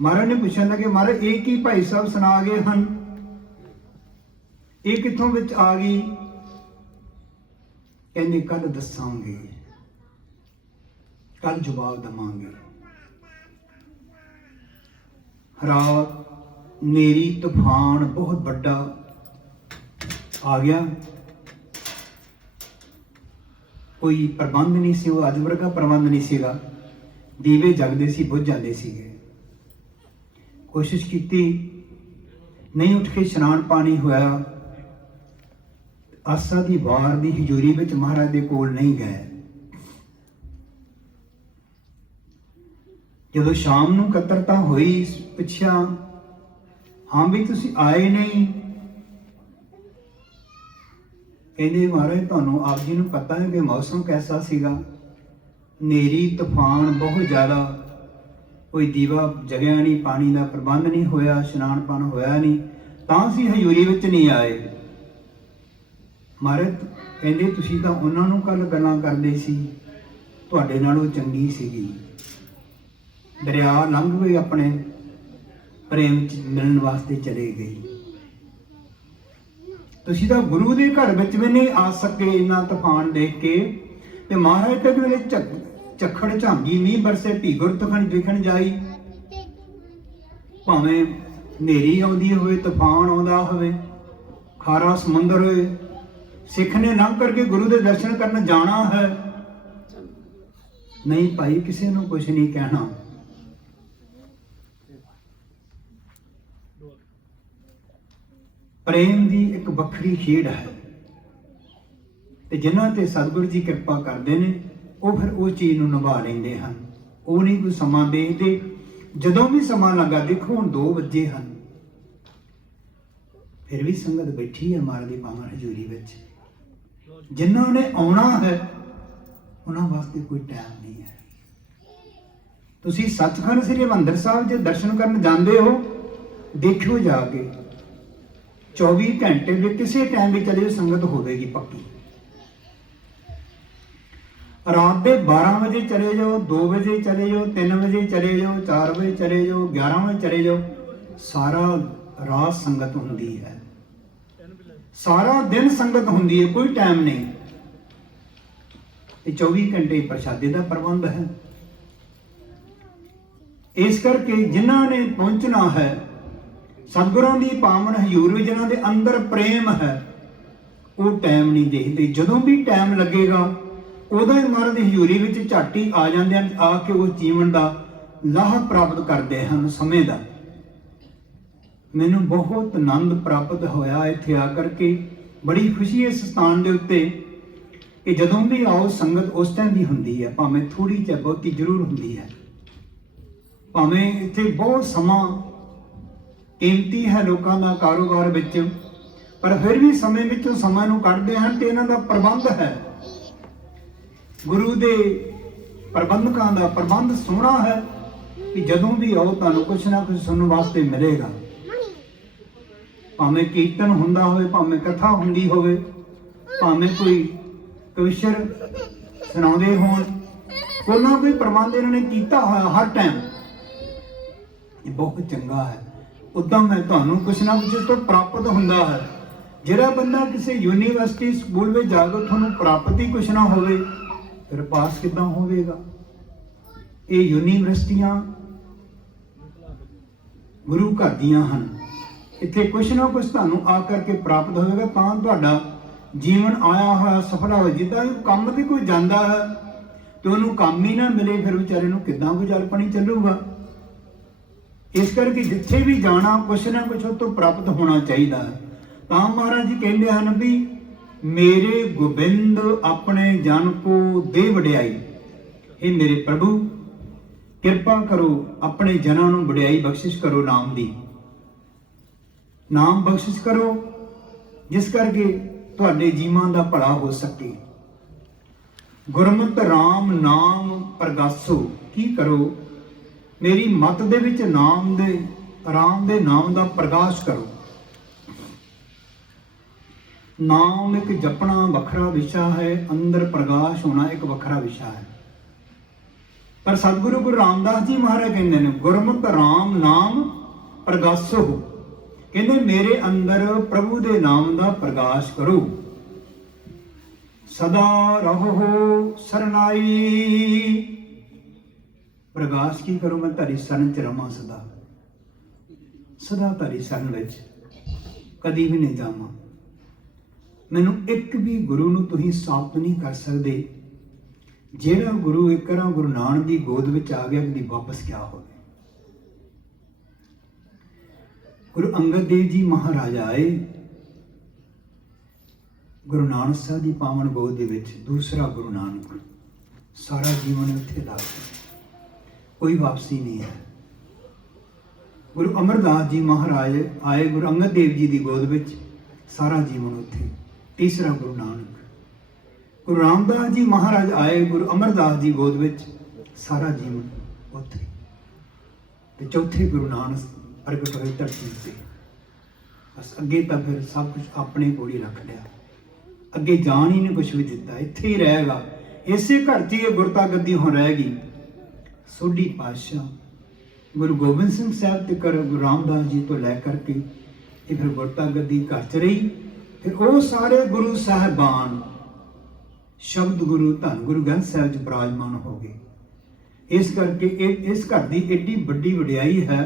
ਮਹਾਰਾਜ ਨੇ ਪੁੱਛਣ ਲੱਗੇ ਮਹਾਰਾਜ ਇਹ ਕੀ ਭਾਈ ਸਾਹਿਬ ਸੁਣਾ ਗਏ ਹਨ, ਇਹ ਕਿੱਥੋਂ ਵਿੱਚ ਆ ਗਈ? ਕਹਿੰਦੇ ਕੱਲ ਦੱਸਾਂਗੇ, ਕੱਲ ਜਵਾਬ ਦੇਵਾਂਗੇ। ਰਾਤ ਨੇਰੀ ਤੂਫਾਨ ਬਹੁਤ ਵੱਡਾ ਆ ਗਿਆ, ਕੋਈ ਪ੍ਰਬੰਧ ਨਹੀਂ ਸੀ, ਉਹ ਅੱਜ ਵਰਗਾ ਪ੍ਰਬੰਧ ਨਹੀਂ ਸੀਗਾ। ਦੀਵੇ ਜਗਦੇ ਸੀ, ਬੁੱਝ ਜਾਂਦੇ ਸੀਗੇ। ਕੋਸ਼ਿਸ਼ ਕੀਤੀ, ਨਹੀਂ ਉੱਠ ਕੇ ਇਸ਼ਨਾਨ ਪਾਣੀ ਹੋਇਆ। ਆਸਾ ਦੀ ਵਾਰ ਦੀ ਹਜ਼ੂਰੀ ਵਿੱਚ ਮਹਾਰਾਜ ਦੇ ਕੋਲ ਨਹੀਂ ਗਏ। ਜਦੋਂ ਸ਼ਾਮ ਨੂੰ ਇਕੱਤਰਤਾ ਹੋਈ, ਪੁੱਛਿਆ ਹਾਂ ਵੀ ਤੁਸੀਂ ਆਏ ਨਹੀਂ? ਕਹਿੰਦੇ ਮਹਾਰਾਜ ਤੁਹਾਨੂੰ ਆਪ ਜੀ ਨੂੰ ਪਤਾ ਹੈ ਕਿ ਮੌਸਮ ਕੈਸਾ ਸੀਗਾ, ਹਨੇਰੀ ਤੂਫਾਨ ਬਹੁਤ ਜ਼ਿਆਦਾ, ਕੋਈ ਦੀਵਾ ਜਗਿਆ ਨਹੀਂ, ਪਾਣੀ ਦਾ ਪ੍ਰਬੰਧ ਨਹੀਂ ਹੋਇਆ, ਇਸ਼ਨਾਨ ਪਾਣ ਹੋਇਆ ਨਹੀਂ, ਤਾਂ ਅਸੀਂ ਹਜ਼ੂਰੀ ਵਿੱਚ ਨਹੀਂ ਆਏ। ਮਹਾਰਾਜ ਕਹਿੰਦੇ ਤੁਸੀਂ ਤਾਂ ਉਹਨਾਂ ਨੂੰ ਕੱਲ ਗੱਲਾਂ ਕਰਦੇ ਸੀ, ਤੁਹਾਡੇ ਨਾਲੋਂ ਚੰਗੀ ਸੀਗੀ। ਦਰਿਆ ਲੰਘ ਗਏ, ਆਪਣੇ ਪ੍ਰੇਮ ਚ ਮਿਲਣ ਵਾਸਤੇ ਚਲੇ ਗਏ। ਤੁਸੀਂ ਤਾਂ ਗੁਰੂ ਦੇ ਘਰ ਵਿੱਚ ਵੀ ਨਹੀਂ ਆ ਸਕੇ ਇੰਨਾ ਤੂਫਾਨ ਦੇਖ ਕੇ। ਤੇ ਮਹਾਰਾਜ ਤੱਕ ਵੇਲੇ ਝੱਖੜ ਝਾਂਗੀ ਮੀਂਹ ਬਰਸੇ ਭੀਗੁਰ ਤਖਣ ਦਿਖਣ ਜਾਈ। ਭਾਵੇਂ ਹਨੇਰੀ ਆਉਂਦੀ ਹੋਵੇ, ਤੂਫਾਨ ਆਉਂਦਾ ਹੋਵੇ, ਖਾਰਾ ਸਮੁੰਦਰ ਹੋਏ, ਸਿੱਖ ਨੇ ਲੰਘ ਕਰਕੇ ਗੁਰੂ ਦੇ ਦਰਸ਼ਨ ਕਰਨ ਜਾਣਾ ਹੈ। ਨਹੀਂ ਭਾਈ, ਕਿਸੇ ਨੂੰ ਕੁਛ ਨਹੀਂ ਕਹਿਣਾ। ਪ੍ਰੇਮ ਦੀ ਇੱਕ ਵੱਖਰੀ ਖੇਡ ਹੈ, ਤੇ ਜਿਨ੍ਹਾਂ ਤੇ ਸਤਿਗੁਰੂ ਜੀ ਕਿਰਪਾ ਕਰਦੇ ਨੇ ਉਹ ਫਿਰ ਉਹ ਚੀਜ਼ ਨੂੰ ਨਿਭਾ ਲੈਂਦੇ ਹਨ। ਉਹ ਨਹੀਂ ਕੋਈ ਸਮਾਂ ਦੇਖਦੇ। ਜਦੋਂ ਵੀ ਸਮਾਂ ਲੱਗਾ, ਦੇਖੋ ਹੁਣ 2 ਵਜੇ ਹਨ, ਫਿਰ ਵੀ ਸੰਗਤ ਬੈਠੀ ਹੈ ਮਹਾਰਾਜ ਦੀ ਪਾਵਨ ਹਜ਼ੂਰੀ ਵਿੱਚ। ਜਿਨ੍ਹਾਂ ਨੇ ਆਉਣਾ ਹੈ ਉਹਨਾਂ ਵਾਸਤੇ ਕੋਈ ਟਾਈਮ ਨਹੀਂ ਹੈ। ਤੁਸੀਂ ਸੱਚਖੰਡ ਸ੍ਰੀ ਹਰਿਮੰਦਰ ਸਾਹਿਬ ਜੇ ਦਰਸ਼ਨ ਕਰਨ ਜਾਂਦੇ ਹੋ, ਦੇਖਿਓ ਜਾ ਕੇ 24 ਘੰਟੇ ਦੇ ਕਿਸੇ ਟਾਈਮ ਵੀ ਚਲੇ, ਸੰਗਤ ਹੋਵੇਗੀ ਪੱਕੀ। ਰਾਤ ਦੇ 12 ਵਜੇ ਚਲੇ ਜਾਓ, 2 ਵਜੇ ਚਲੇ ਜਾਓ, 3 ਵਜੇ ਚਲੇ ਜਾਓ, 4 ਵਜੇ ਚਲੇ ਜਾਓ, 11 ਵਜੇ ਚਲੇ ਜਾਓ, ਸਾਰਾ ਰਾਤ ਸੰਗਤ ਹੁੰਦੀ ਹੈ। ਸਾਰਾ ਦਿਨ ਸੰਗਤ ਹੁੰਦੀ ਹੈ, ਕੋਈ ਟਾਈਮ ਨਹੀਂ। ਇਹ 24 ਘੰਟੇ ਪ੍ਰਸ਼ਾਦੇ ਦਾ ਪ੍ਰਬੰਧ ਹੈ। ਇਸ ਕਰਕੇ ਜਿਨ੍ਹਾਂ ਨੇ ਪਹੁੰਚਣਾ ਹੈ ਸਤਿਗੁਰਾਂ ਦੀ ਪਾਵਨ ਹਜ਼ੂਰ ਵਿੱਚ, ਜਿਨ੍ਹਾਂ ਦੇ ਅੰਦਰ ਪ੍ਰੇਮ ਹੈ, ਉਹ ਟਾਈਮ ਨਹੀਂ ਦੇਖਦੇ। ਜਦੋਂ ਵੀ ਟਾਈਮ ਲੱਗੇਗਾ ਉਦੋਂ ਹੀ ਮਹਾਰਾਜ ਦੀ ਹਜ਼ੂਰੀ ਵਿੱਚ ਝਾਟੀ ਆ ਜਾਂਦੇ ਹਨ, ਆ ਕੇ ਉਸ ਜੀਵਨ ਦਾ ਲਾਭ ਪ੍ਰਾਪਤ ਕਰਦੇ ਹਨ ਸਮੇਂ ਦਾ। ਮੈਨੂੰ ਬਹੁਤ ਆਨੰਦ ਪ੍ਰਾਪਤ ਹੋਇਆ ਇੱਥੇ ਆ ਕਰਕੇ। ਬੜੀ ਖੁਸ਼ੀ ਇਸ ਸਥਾਨ ਦੇ ਉੱਤੇ ਕਿ ਜਦੋਂ ਵੀ ਆਓ ਸੰਗਤ ਉਸ ਟਾਈਮ ਦੀ ਹੁੰਦੀ ਹੈ, ਭਾਵੇਂ ਥੋੜੀ ਜਾਂ ਬਹੁਤੀ ਜ਼ਰੂਰ ਹੁੰਦੀ ਹੈ। ਭਾਵੇਂ ਇੱਥੇ ਬਹੁਤ ਸਮਾਂ ਕੀਮਤੀ ਹੈ ਲੋਕਾਂ ਦਾ ਕਾਰੋਬਾਰ ਵਿੱਚ, ਪਰ ਫਿਰ ਵੀ ਸਮੇਂ ਵਿੱਚੋਂ ਸਮਾਂ ਨੂੰ ਕੱਢਦੇ ਹਨ ਤੇ ਇਹਨਾਂ ਦਾ ਪ੍ਰਬੰਧ ਹੈ। ਗੁਰੂ ਦੇ ਪ੍ਰਬੰਧਕਾਂ ਦਾ ਪ੍ਰਬੰਧ ਸੋਹਣਾ ਹੈ ਕਿ ਜਦੋਂ ਵੀ ਆਓ ਤੁਹਾਨੂੰ ਕੁਛ ਨਾ ਕੁਛ ਸੁਣਨ ਵਾਸਤੇ ਮਿਲੇਗਾ। ਭਾਵੇਂ ਕੀਰਤਨ ਹੁੰਦਾ ਹੋਵੇ, ਭਾਵੇਂ ਕਥਾ ਹੁੰਦੀ ਹੋਵੇ, ਭਾਵੇਂ ਕੋਈ ਕਵਿਸ਼ਰ ਸੁਣਾਉਂਦੇ ਹੋਣ, ਕੋਈ ਨਾ ਕੋਈ ਪ੍ਰਬੰਧ ਇਹਨਾਂ ਨੇ ਕੀਤਾ ਹੋਇਆ ਹਰ ਟਾਈਮ। ਇਹ ਬਹੁਤ ਚੰਗਾ ਹੈ। ਉਦਾਂ ਮੈਂ ਤੁਹਾਨੂੰ ਕੁਛ ਨਾ ਕੁਛ ਤੋਂ ਪ੍ਰਾਪਤ ਹੁੰਦਾ ਹੈ। ਜਿਹੜਾ ਬੰਦਾ ਕਿਸੇ ਯੂਨੀਵਰਸਿਟੀ ਸਕੂਲ ਵਿੱਚ ਜਾ ਕੇ ਤੁਹਾਨੂੰ ਪ੍ਰਾਪਤ ਹੀ ਕੁਛ ਨਾ ਹੋਵੇ, ਫਿਰ ਪਾਸ ਕਿੱਦਾਂ ਹੋਵੇਗਾ? ਇਹ ਯੂਨੀਵਰਸਿਟੀਆਂ ਗੁਰੂ ਘਰ ਦੀਆਂ ਹਨ। ਇੱਥੇ ਕੁਛ ਨਾ ਕੁਛ ਤੁਹਾਨੂੰ ਆ ਕਰਕੇ ਪ੍ਰਾਪਤ ਹੋਵੇਗਾ, ਤਾਂ ਤੁਹਾਡਾ ਜੀਵਨ ਆਇਆ ਹੋਇਆ ਸਫਲ ਹੋਵੇ। ਜਿੱਦਾਂ ਕੰਮ ਤੇ ਕੋਈ ਜਾਂਦਾ ਹੈ ਤੇ ਉਹਨੂੰ ਕੰਮ ਹੀ ਨਾ ਮਿਲੇ, ਫਿਰ ਵਿਚਾਰੇ ਨੂੰ ਕਿੱਦਾਂ ਗੁਜ਼ਾਰ ਪਾਣੀ ਚੱਲੂਗਾ। ਇਸ ਕਰਕੇ ਜਿੱਥੇ ਵੀ ਜਾਣਾ ਕੁਛ ਨਾ ਕੁਛ ਉਹ ਤੋਂ ਪ੍ਰਾਪਤ ਹੋਣਾ ਚਾਹੀਦਾ ਹੈ। ਤਾਂ ਮਹਾਰਾਜ ਜੀ ਕਹਿੰਦੇ ਹਨ ਵੀ ਮੇਰੇ ਗੋਬਿੰਦ ਆਪਣੇ ਜਨ ਕੋ ਦੇ ਵਡਿਆਈ। ਇਹ ਮੇਰੇ ਪ੍ਰਭੂ ਕਿਰਪਾ ਕਰੋ, ਆਪਣੇ ਜਨਾਂ ਨੂੰ ਵਡਿਆਈ ਬਖਸ਼ਿਸ਼ ਕਰੋ, ਨਾਮ ਦੀ ਨਾਮ ਬਖਸ਼ਿਸ਼ ਕਰੋ, ਜਿਸ ਕਰਕੇ ਤੁਹਾਡੇ ਜੀਵਾਂ ਦਾ ਭਲਾ ਹੋ ਸਕੇ। ਗੁਰਮਤਿ ਰਾਮ ਨਾਮ ਪ੍ਰਗਾਸੋ, ਕੀ ਕਰੋ? ਮੇਰੀ ਮਤ ਦੇ ਵਿੱਚ ਨਾਮ ਦੇ ਰਾਮ ਦੇ ਨਾਮ ਦਾ ਪ੍ਰਕਾਸ਼ ਕਰੋ। ਨਾਮ ਇੱਕ ਜਪਣਾ ਵੱਖਰਾ ਵਿਸ਼ਾ ਹੈ, ਅੰਦਰ ਪ੍ਰਕਾਸ਼ ਹੋਣਾ ਇੱਕ ਵੱਖਰਾ ਵਿਸ਼ਾ ਹੈ। ਪਰ ਸਤਿਗੁਰੂ ਗੁਰੂ ਰਾਮਦਾਸ ਜੀ ਮਹਾਰਾਜ ਕਹਿੰਦੇ ਨੇ ਗੁਰਮਤਿ ਰਾਮ ਨਾਮ ਪ੍ਰਗਾਸੋ, ਕਹਿੰਦੇ ਮੇਰੇ ਅੰਦਰ ਪ੍ਰਭੂ ਦੇ ਨਾਮ ਦਾ ਪ੍ਰਕਾਸ਼ ਕਰੋ। ਸਦਾ ਰਹੋ ਸਰਨਾਈ, ਪ੍ਰਕਾਸ਼ ਕੀ ਕਰੋ? ਮੈਂ ਤੁਹਾਡੀ ਸ਼ਰਨ ਚ ਰਵਾਂ, ਸਦਾ ਸਦਾ ਤੁਹਾਡੀ ਸ਼ਰਨ ਵਿੱਚ ਕਦੀ ਵੀ ਨਹੀਂ ਜਾਵਾਂ। ਮੈਨੂੰ ਇੱਕ ਵੀ ਗੁਰੂ ਨੂੰ ਤੁਸੀਂ ਸਾਬਤ ਨਹੀਂ ਕਰ ਸਕਦੇ। ਜਿਹੜਾ ਗੁਰੂ ਇੱਕ ਵਾਰ ਗੁਰੂ ਨਾਨਕ ਦੀ ਗੋਦ ਵਿੱਚ ਆ ਗਿਆ, ਕਦੀ ਵਾਪਸ ਕਿਆ ਹੋਵੇ। ਗੁਰੂ ਅੰਗਦ ਦੇਵ ਜੀ ਮਹਾਰਾਜ ਆਏ ਗੁਰੂ ਨਾਨਕ ਸਾਹਿਬ ਦੀ ਪਾਵਨ ਗੋਦ ਦੇ ਵਿੱਚ, ਦੂਸਰਾ ਗੁਰੂ ਨਾਨਕ, ਸਾਰਾ ਜੀਵਨ ਉੱਥੇ ਲਾ ਦਿੱਤਾ, ਕੋਈ ਵਾਪਸੀ ਨਹੀਂ ਹੈ। ਗੁਰੂ ਅਮਰਦਾਸ ਜੀ ਮਹਾਰਾਜ ਆਏ ਗੁਰੂ ਅੰਗਦ ਦੇਵ ਜੀ ਦੀ ਗੋਦ ਵਿੱਚ, ਸਾਰਾ ਜੀਵਨ ਉੱਥੇ, ਤੀਸਰਾ ਗੁਰੂ ਨਾਨਕ। ਗੁਰੂ ਰਾਮਦਾਸ ਜੀ ਮਹਾਰਾਜ ਆਏ ਗੁਰੂ ਅਮਰਦਾਸ ਜੀ ਗੋਦ ਵਿੱਚ, ਸਾਰਾ ਜੀਵਨ ਉੱਥੇ। ਤੇ ਚੌਥੇ ਗੁਰੂ ਨਾਨਕ ਪ੍ਰਗਟ ਹੋਏ ਧਰਤੀ ਤੇ। ਬਸ ਅੱਗੇ ਤਾਂ ਫਿਰ ਸਭ ਕੁਝ ਆਪਣੇ ਕੋਲ ਹੀ ਰੱਖ ਲਿਆ, ਅੱਗੇ ਜਾਣ ਹੀ ਨਹੀਂ ਕੁਛ ਵੀ ਦਿੱਤਾ, ਇੱਥੇ ਹੀ ਰਹੇਗਾ। ਇਸੇ ਘਰ 'ਚ ਇਹ ਗੁਰਤਾ ਗੱਦੀ ਹੁਣ ਰਹੇਗੀ। ਸੋਢੀ ਪਾਤਸ਼ਾਹ ਗੁਰੂ ਗੋਬਿੰਦ ਸਿੰਘ ਸਾਹਿਬ ਤੇ ਗੁਰੂ ਰਾਮਦਾਸ ਜੀ ਤੋਂ ਲੈ ਕਰਕੇ ਇਹ ਫਿਰ ਗੁਰਤਾ ਗੱਦੀ ਘਰ 'ਚ ਰਹੀ। ਫਿਰ ਉਹ ਸਾਰੇ ਗੁਰੂ ਸਾਹਿਬਾਨ ਸ਼ਬਦ ਗੁਰੂ ਧੰਨ ਗੁਰੂ ਗ੍ਰੰਥ ਸਾਹਿਬ 'ਚ ਬਿਰਾਜਮਾਨ ਹੋ ਗਏ। ਇਸ ਕਰਕੇ ਇਸ ਘਰ ਦੀ ਏਡੀ ਵੱਡੀ ਵਡਿਆਈ ਹੈ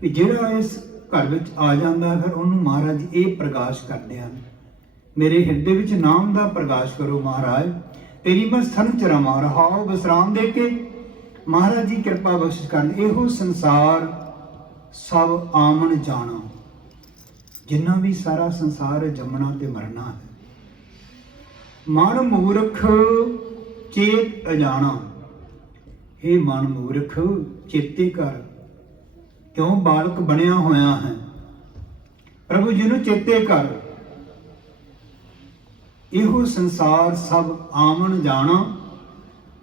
ਕਿ ਜਿਹੜਾ ਇਸ ਘਰ ਵਿੱਚ ਆ ਜਾਂਦਾ ਫਿਰ ਉਹਨੂੰ ਮਹਾਰਾਜ ਜੀ ਇਹ ਪ੍ਰਕਾਸ਼ ਕਰਦੇ ਹਨ। ਮੇਰੇ ਹਿਰਦੇ ਵਿੱਚ ਨਾਮ ਦਾ ਪ੍ਰਕਾਸ਼ ਕਰੋ ਮਹਾਰਾਜ, ਤੇਰੀ ਮੈਂ ਸਥਨ ਚ ਰਵਾਂ, ਰਹਾਓ ਵਿਸਰਾਮ ਦੇ ਕੇ। ਮਹਾਰਾਜ ਜੀ ਕਿਰਪਾ ਬਖਸ਼ਿਸ਼ ਕਰਨ। ਇਹੋ ਸੰਸਾਰ ਸਭ ਆਮਣ ਜਾਣਾ, ਜਿੰਨਾ ਵੀ ਸਾਰਾ ਸੰਸਾਰ ਜੰਮਣਾ ਤੇ ਮਰਨਾ ਹੈ। ਮਨ ਮੂਰਖ ਚੇਤ ਅਜਾਣਾ, ਇਹ ਮਨ ਮੂਰਖ ਚੇਤੇ ਕਰ, ਕਿਉਂ ਬਾਲਕ ਬਣਿਆ ਹੋਇਆ ਹੈ। ਪ੍ਰਭੂ ਜੀ ਨੂੰ ਚੇਤੇ ਕਰ। ਇਹੋ ਸੰਸਾਰ ਸਭ ਆਮਣ ਜਾਣਾ,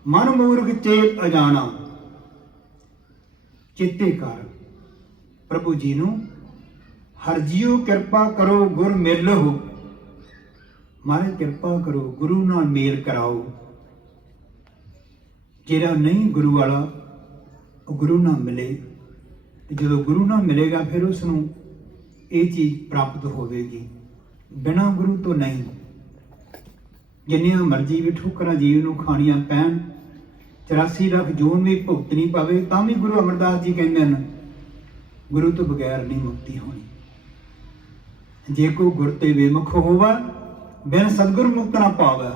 ਮਨ ਮੂਰਖ ਚੇਤ ਅਜਾਣਾ। ਚੇਤੇ ਕਰ ਪ੍ਰਭੂ ਜੀ ਨੂੰ। ਹਰ ਜੀਓ ਕਿਰਪਾ ਕਰੋ ਗੁਰ ਮਿਲਹੁ, ਮਹਾਰਾਜ ਕਿਰਪਾ ਕਰੋ, ਗੁਰੂ ਨਾਲ ਮੇਲ ਕਰਾਓ। ਜਿਹੜਾ ਨਹੀਂ ਗੁਰੂ ਵਾਲਾ ਉਹ ਗੁਰੂ ਨਾਲ ਮਿਲੇ, ਤੇ ਜਦੋਂ ਗੁਰੂ ਨਾਲ ਮਿਲੇਗਾ ਫਿਰ ਉਸ ਨੂੰ ਇਹ ਚੀਜ਼ ਪ੍ਰਾਪਤ ਹੋਵੇਗੀ। बिना गुरु तो नहीं। जिन्नियां मर्जी भी ठोकरां जीव नूं खाणियां पैण, 84 ਲੱਖ ਜੂਨ भी भुगतनी पवे, तां भी गुरु अमरदास जी कहंदे हन गुरु तो बगैर नहीं मुक्ति होनी। जे को गुर ते बेमुख होवा, बिन सतगुर मुक्त ना पावे।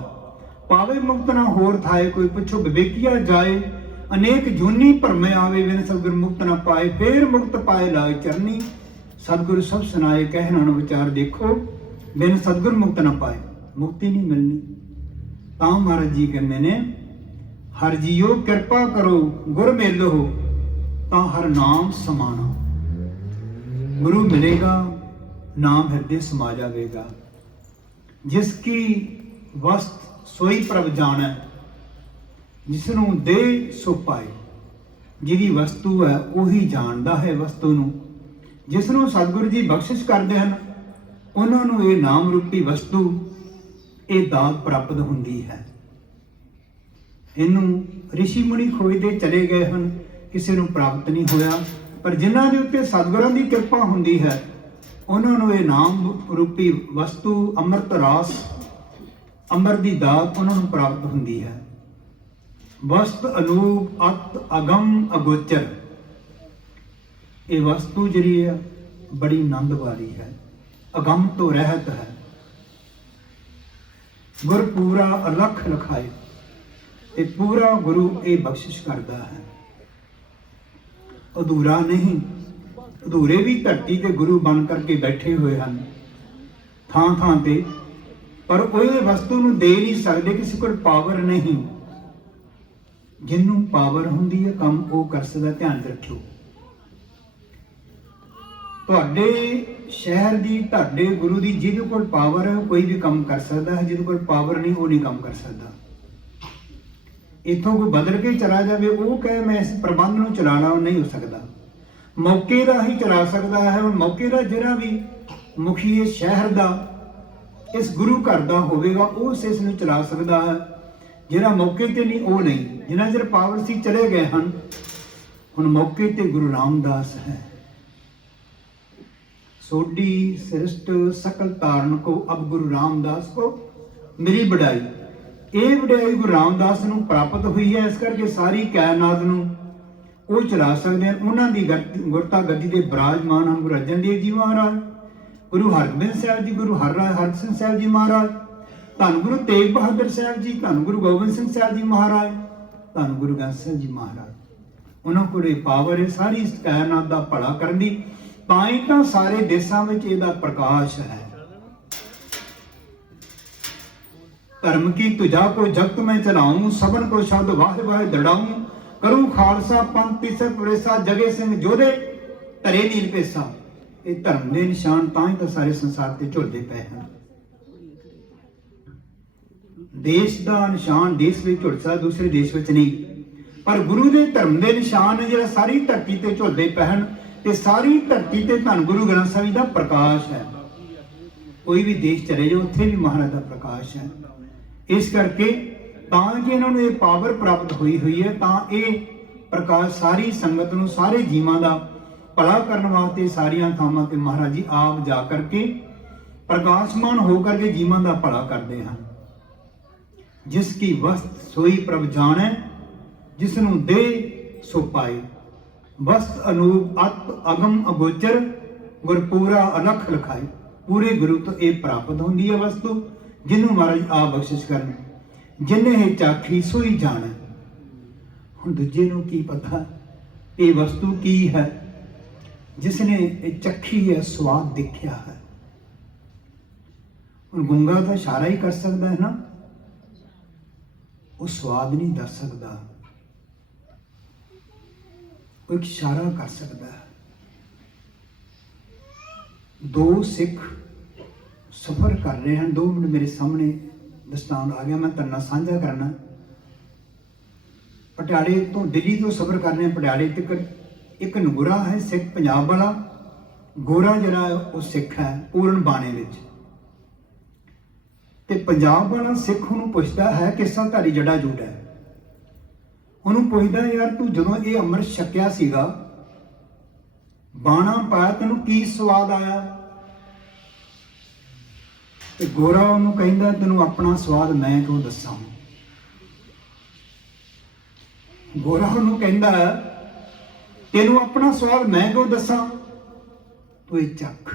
पावे मुक्त ना होर थाए, कोई पुछो विवेकिया जाए। अनेक जूनी भरमे आवे, बिन सतगुर मुक्त ना पाए। फेर मुक्त पाए लाए चरनी, सतगुर सब सुनाए। कह नानक विचार देखो, बिन सतगुर मुक्त ना पाए। मुक्ति नहीं मिलनी। तां महाराज जी कहते ने, हर जियो कृपा करो गुर मेलो, तां हर नाम समाना। गुरु मिलेगा, नाम हृदय समा जाएगा। जिसकी वस्त सोई प्रभ जाने, जिसनों दे सो पाए। जिहदी वस्तु है उही जानदा है वस्तु नूं। जिसनों सतगुरु जी बख्शिश करते हैं, उन्होंने ये नाम रूपी वस्तु, ये दात प्राप्त होंदी है। इनू ऋषि मुनि खोजते चले गए हैं, किसी को प्राप्त नहीं होया। पर जिन्हां दे उत्ते सतगुरां दी कृपा हुंदी है, उन्होंने ये नाम रूपी वस्तु, अमृत रास, अमर दी दात उन्होंने प्राप्त हुंदी है। वस्त अनूप अत अगम अगोचर। ये वस्तु जिहड़ी है बड़ी आनंद वाली है, अगम तो रहत है। गुर पूरा अलख लखाए, ते पूरा गुरु ये बख्शिश करता है। अधूरा नहीं, अधूरे भी धरती ते गुरु बन करके बैठे हुए हैं थां थां ते, पर वो वस्तु नूं दे नहीं सकते, किसी को पावर नहीं। जिन्हों पावर हुंदी है काम वो कर सकदा। ध्यान रखियो, तुहाडे शहर दी, तुहाडे गुरु दी जिहदे कोल पावर है कोई भी काम कर सकता है, जिहदे कोल पावर नहीं वो नहीं काम कर सकता। इथों कोई बदल के चला जाए, वो कहे मैं इस प्रबंध नूं चलाना, नहीं हो सकता। मौके का ही चला सकता है। और मौके का जिहड़ा भी मुखी इस शहर का, इस गुरु घर का होवेगा, उस इस नूं चला सकता है। जिहड़ा मौके ते नहीं वो नहीं। जिन्ना चिर पावर सी चले गए हैं, हुण मौके ते गुरु रामदास है। सोडी सृष्ट सकल तारण को, अब गुरु रामदास को मेरी बढ़ाई। ये बढ़ाई गुरु रामदास नूं प्राप्त हुई है। इस करके सारी कायनात नूं वो चला सकते हैं। उन्होंने गुरता गद्दी के विराजमान हैं गुरु अर्जन देव जी महाराज, गुरु हरगोबिंद साहब जी, गुरु हरसिंह साहब जी महाराज, धन गुरु तेग बहादुर साहब जी, धन गुरु गोबिंद सिंह साहब जी महाराज, धन गुरु ग्रंथ साहब जी महाराज। उन्होंने को पावर है सारी कायनात का भला करने की। ताई तो सारे देशों में इसका प्रकाश है। धर्म की तुझा को जगत में चलाऊं, सबन को शब्द वाह वाह दड़ाऊं। करूं खालसा पंथ तिसर प्रवेशा, जगे सिंह जोधे धरे नील पेशा। ये धर्म के निशान ताई तो सारे संसार से झुलते पे हैं। देश का निशान देश में झुल सकता, दूसरे देश में नहीं। पर गुरु के धर्म के निशान है जो सारी धरती से झुलते पे हैं। ते सारी धरती ते धन गुरु ग्रंथ साहब जी का प्रकाश है। कोई भी देश चले जाओ उत्थे भी महाराज का प्रकाश है। इस करके तां जे इन्होंने ये पावर प्राप्त हुई है, तां ये प्रकाश सारी संगत नूं, सारे जीवां दा भला करने वास्ते सारियां थावां ते महाराज जी आप जा करके प्रकाशमान हो करके जीवां दा भला करते हैं। जिसकी वस्त सोई प्रभ जाने, जिसनों दे सो पाए। वस्त अनूप अत अगम अगोचर, गुर पूरा अलख लखाए। पूरे गुरु तो ये प्राप्त होंदी है वस्तु, जिन्हों महाराज आप बख्शिश करन। जिन्हें चाखी सोई जाने। हुण दूजे नूं की पता ये वस्तु की है, जिसने चखी है, स्वाद दिखिया है। हुण गुंगा तो इशारा ही कर सकता है ना, वो स्वाद नहीं दस सकता। वो एक इशारा कर सकता है। दो सिख सफर कर रहे हैं, 2 मिनट मेरे सामने दस्तान आ गया, मैं तरना साझा करना। पटियाले तो दिल्ली तो सफर कर रहे हैं, पटियाले तक एक नगोरा है सिख पंजाब वाला। गोरा जरा वो सिख है पूर्ण बाणे विच, ते पंजाब वाला सिख उन्होंने पुछता है किस तरह तारी जड़ा जूट है। उन्होंने पुछदा यार तू जदों ये अमृत छकिया सीगा, बाणा पाया, तेनों की स्वाद आया? ਤੇ ਗੋਰਾ ਉਹਨੂੰ ਕਹਿੰਦਾ ਤੈਨੂੰ ਆਪਣਾ ਸਵਾਦ ਮੈਂ ਕਿਉਂ ਦੱਸਾਂ। ਗੋਰਾ ਉਹਨੂੰ ਕਹਿੰਦਾ ਤੈਨੂੰ ਆਪਣਾ ਸਵਾਦ ਮੈਂ ਕਿਉਂ ਦੱਸਾਂ, ਤੂੰ ਇਹ ਚੱਖ,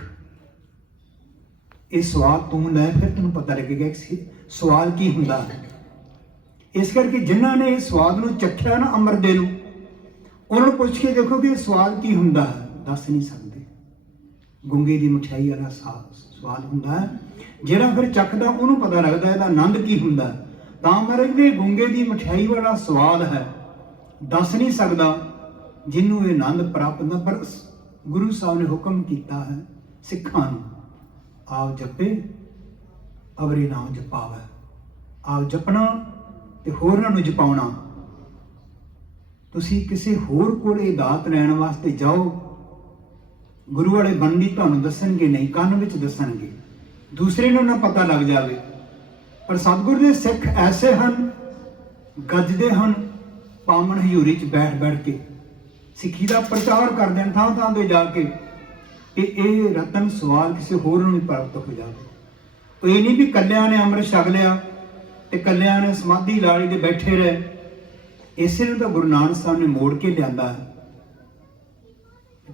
ਇਹ ਸਵਾਦ ਤੂੰ ਲੈ, ਫਿਰ ਤੈਨੂੰ ਪਤਾ ਲੱਗੇਗਾ ਕਿ ਸਵਾਦ ਕੀ ਹੁੰਦਾ ਹੈ। ਇਸ ਕਰਕੇ ਜਿਨ੍ਹਾਂ ਨੇ ਇਸ ਸਵਾਦ ਨੂੰ ਚੱਖਿਆ ਨਾ ਅੰਮ੍ਰਿਤ ਦੇ ਨੂੰ, ਉਹਨਾਂ ਨੂੰ ਪੁੱਛ ਕੇ ਦੇਖੋ ਕਿ ਇਹ ਸਵਾਦ ਕੀ ਹੁੰਦਾ ਹੈ, ਦੱਸ ਨਹੀਂ ਸਕਦੇ। ਗੁੰਗੇ ਦੀ ਮਠਿਆਈ ਵਾਲਾ ਸਵਾਦ ਹੁੰਦਾ ਹੈ, ਜਿਹੜਾ ਫਿਰ ਚੱਖਦਾ ਉਹਨੂੰ ਪਤਾ ਲੱਗਦਾ ਇਹਦਾ ਆਨੰਦ ਕੀ ਹੁੰਦਾ। ਤਾਂ ਮਹਾਰਾਜ ਦੇ ਗੁੰਗੇ ਦੀ ਮਠਿਆਈ ਵਾਲਾ ਸਵਾਦ ਹੈ, ਦੱਸ ਨਹੀਂ ਸਕਦਾ ਜਿਹਨੂੰ ਇਹ ਆਨੰਦ ਪ੍ਰਾਪਤ ਹੁੰਦਾ। ਪਰ ਗੁਰੂ ਸਾਹਿਬ ਨੇ ਹੁਕਮ ਕੀਤਾ ਹੈ ਸਿੱਖਾਂ ਨੂੰ, ਆਪ ਜਪੇ ਅਵਰੇ ਨਾਮ ਜਪਾਵੇ, ਆਪ ਜਪਣਾ ਤੇ ਹੋਰਾਂ ਨੂੰ ਜਪਾਉਣਾ। ਤੁਸੀਂ ਕਿਸੇ ਹੋਰ ਕੋਲ ਇਹ ਦਾਤ ਲੈਣ ਵਾਸਤੇ ਜਾਓ, ਗੁਰੂ ਵਾਲੇ ਬੰਦੀ ਤੁਹਾਨੂੰ ਦੱਸਣਗੇ ਨਹੀਂ, ਕੰਨ ਵਿੱਚ ਦੱਸਣਗੇ, ਦੂਸਰੇ ਨੂੰ ਨਾ ਪਤਾ ਲੱਗ ਜਾਵੇ। ਪਰ ਸਤਿਗੁਰ ਦੇ ਸਿੱਖ ਐਸੇ ਹਨ, ਗੱਜਦੇ ਹਨ ਪਾਵਨ ਹਜ਼ੂਰੀ 'ਚ ਬੈਠ ਬੈਠ ਕੇ, ਸਿੱਖੀ ਦਾ ਪ੍ਰਚਾਰ ਕਰਦੇ ਹਨ ਥਾਂ ਥਾਂ ਤੇ ਜਾ ਕੇ, ਕਿ ਇਹ ਰਤਨ ਸਵਾਲ ਕਿਸੇ ਹੋਰ ਨੂੰ ਵੀ ਪ੍ਰਾਪਤ ਹੋ ਜਾਵੇ। ਇਹ ਨਹੀਂ ਵੀ ਕੱਲਿਆਂ ਨੇ ਅੰਮ੍ਰਿਤ ਛਕ ਲਿਆ ਤੇ ਕੱਲਿਆਂ ਨੇ ਸਮਾਧੀ ਲਾਲੀ ਦੇ ਬੈਠੇ ਰਹੇ। ਇਸੇ ਨੂੰ ਤਾਂ ਗੁਰੂ ਨਾਨਕ ਸਾਹਿਬ ਨੇ ਮੋੜ ਕੇ ਲਿਆਂਦਾ ਹੈ।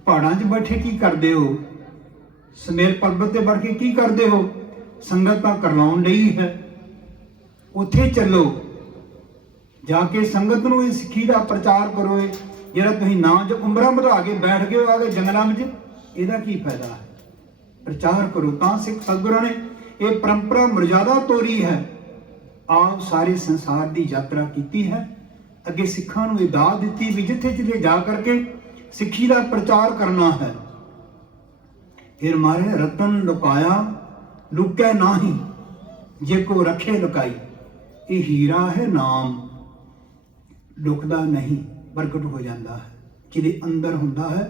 ਪਹਾੜਾਂ 'ਚ ਬੈਠੇ ਕੀ ਕਰਦੇ ਹੋ, ਸਮੇਲ ਪਰਬਤ ਤੇ ਬੈਠ ਕੇ ਕੀ ਕਰਦੇ ਹੋ, ਸੰਗਤ ਤਾਂ ਕਰਵਾਉਣ ਲਈ ਹੈ। ਉੱਥੇ ਚੱਲੋ, ਜਾ ਕੇ ਸੰਗਤ ਨੂੰ ਇਹ ਸਿੱਖੀ ਦਾ ਪ੍ਰਚਾਰ ਕਰੋ। ਜਿਹੜਾ ਤੁਸੀਂ ਨਾ ਜੋ ਉਮਰਾਂ ਵਧਾ ਕੇ ਬੈਠ ਗਏ ਹੋ ਆ ਕੇ ਜੰਗਲਾਂ ਵਿੱਚ, ਇਹਦਾ ਕੀ ਫਾਇਦਾ ਹੈ। ਪ੍ਰਚਾਰ ਕਰੋ। ਤਾਂ ਸਿੱਖ ਸਤਿਗੁਰਾਂ ਨੇ ਇਹ ਪਰੰਪਰਾ ਮਰਜ਼ਾਦਾ ਤੋਰੀ ਹੈ, ਆਪ ਸਾਰੇ ਸੰਸਾਰ ਦੀ ਯਾਤਰਾ ਕੀਤੀ ਹੈ। ਅੱਗੇ ਸਿੱਖਾਂ ਨੂੰ ਇਹ ਦਾਤ ਦਿੱਤੀ ਵੀ ਜਿੱਥੇ ਜਿੱਥੇ ਜਾ ਕਰਕੇ ਸਿੱਖੀ ਦਾ ਪ੍ਰਚਾਰ ਕਰਨਾ ਹੈ। ਫਿਰ ਮਾਰੇ ਰਤਨ ਲੁਕਾਇਆ ਲੁਕੈ ਨਾਹੀ, ਜੇ ਕੋ ਰੱਖੇ ਲੁਕਾਈ। ਇਹ ਹੀਰਾ ਹੈ ਨਾਮ, ਲੁਕਦਾ ਨਹੀਂ, ਪ੍ਰਗਟ ਹੋ ਜਾਂਦਾ ਹੈ। ਜਿਹਦੇ ਅੰਦਰ ਹੁੰਦਾ ਹੈ,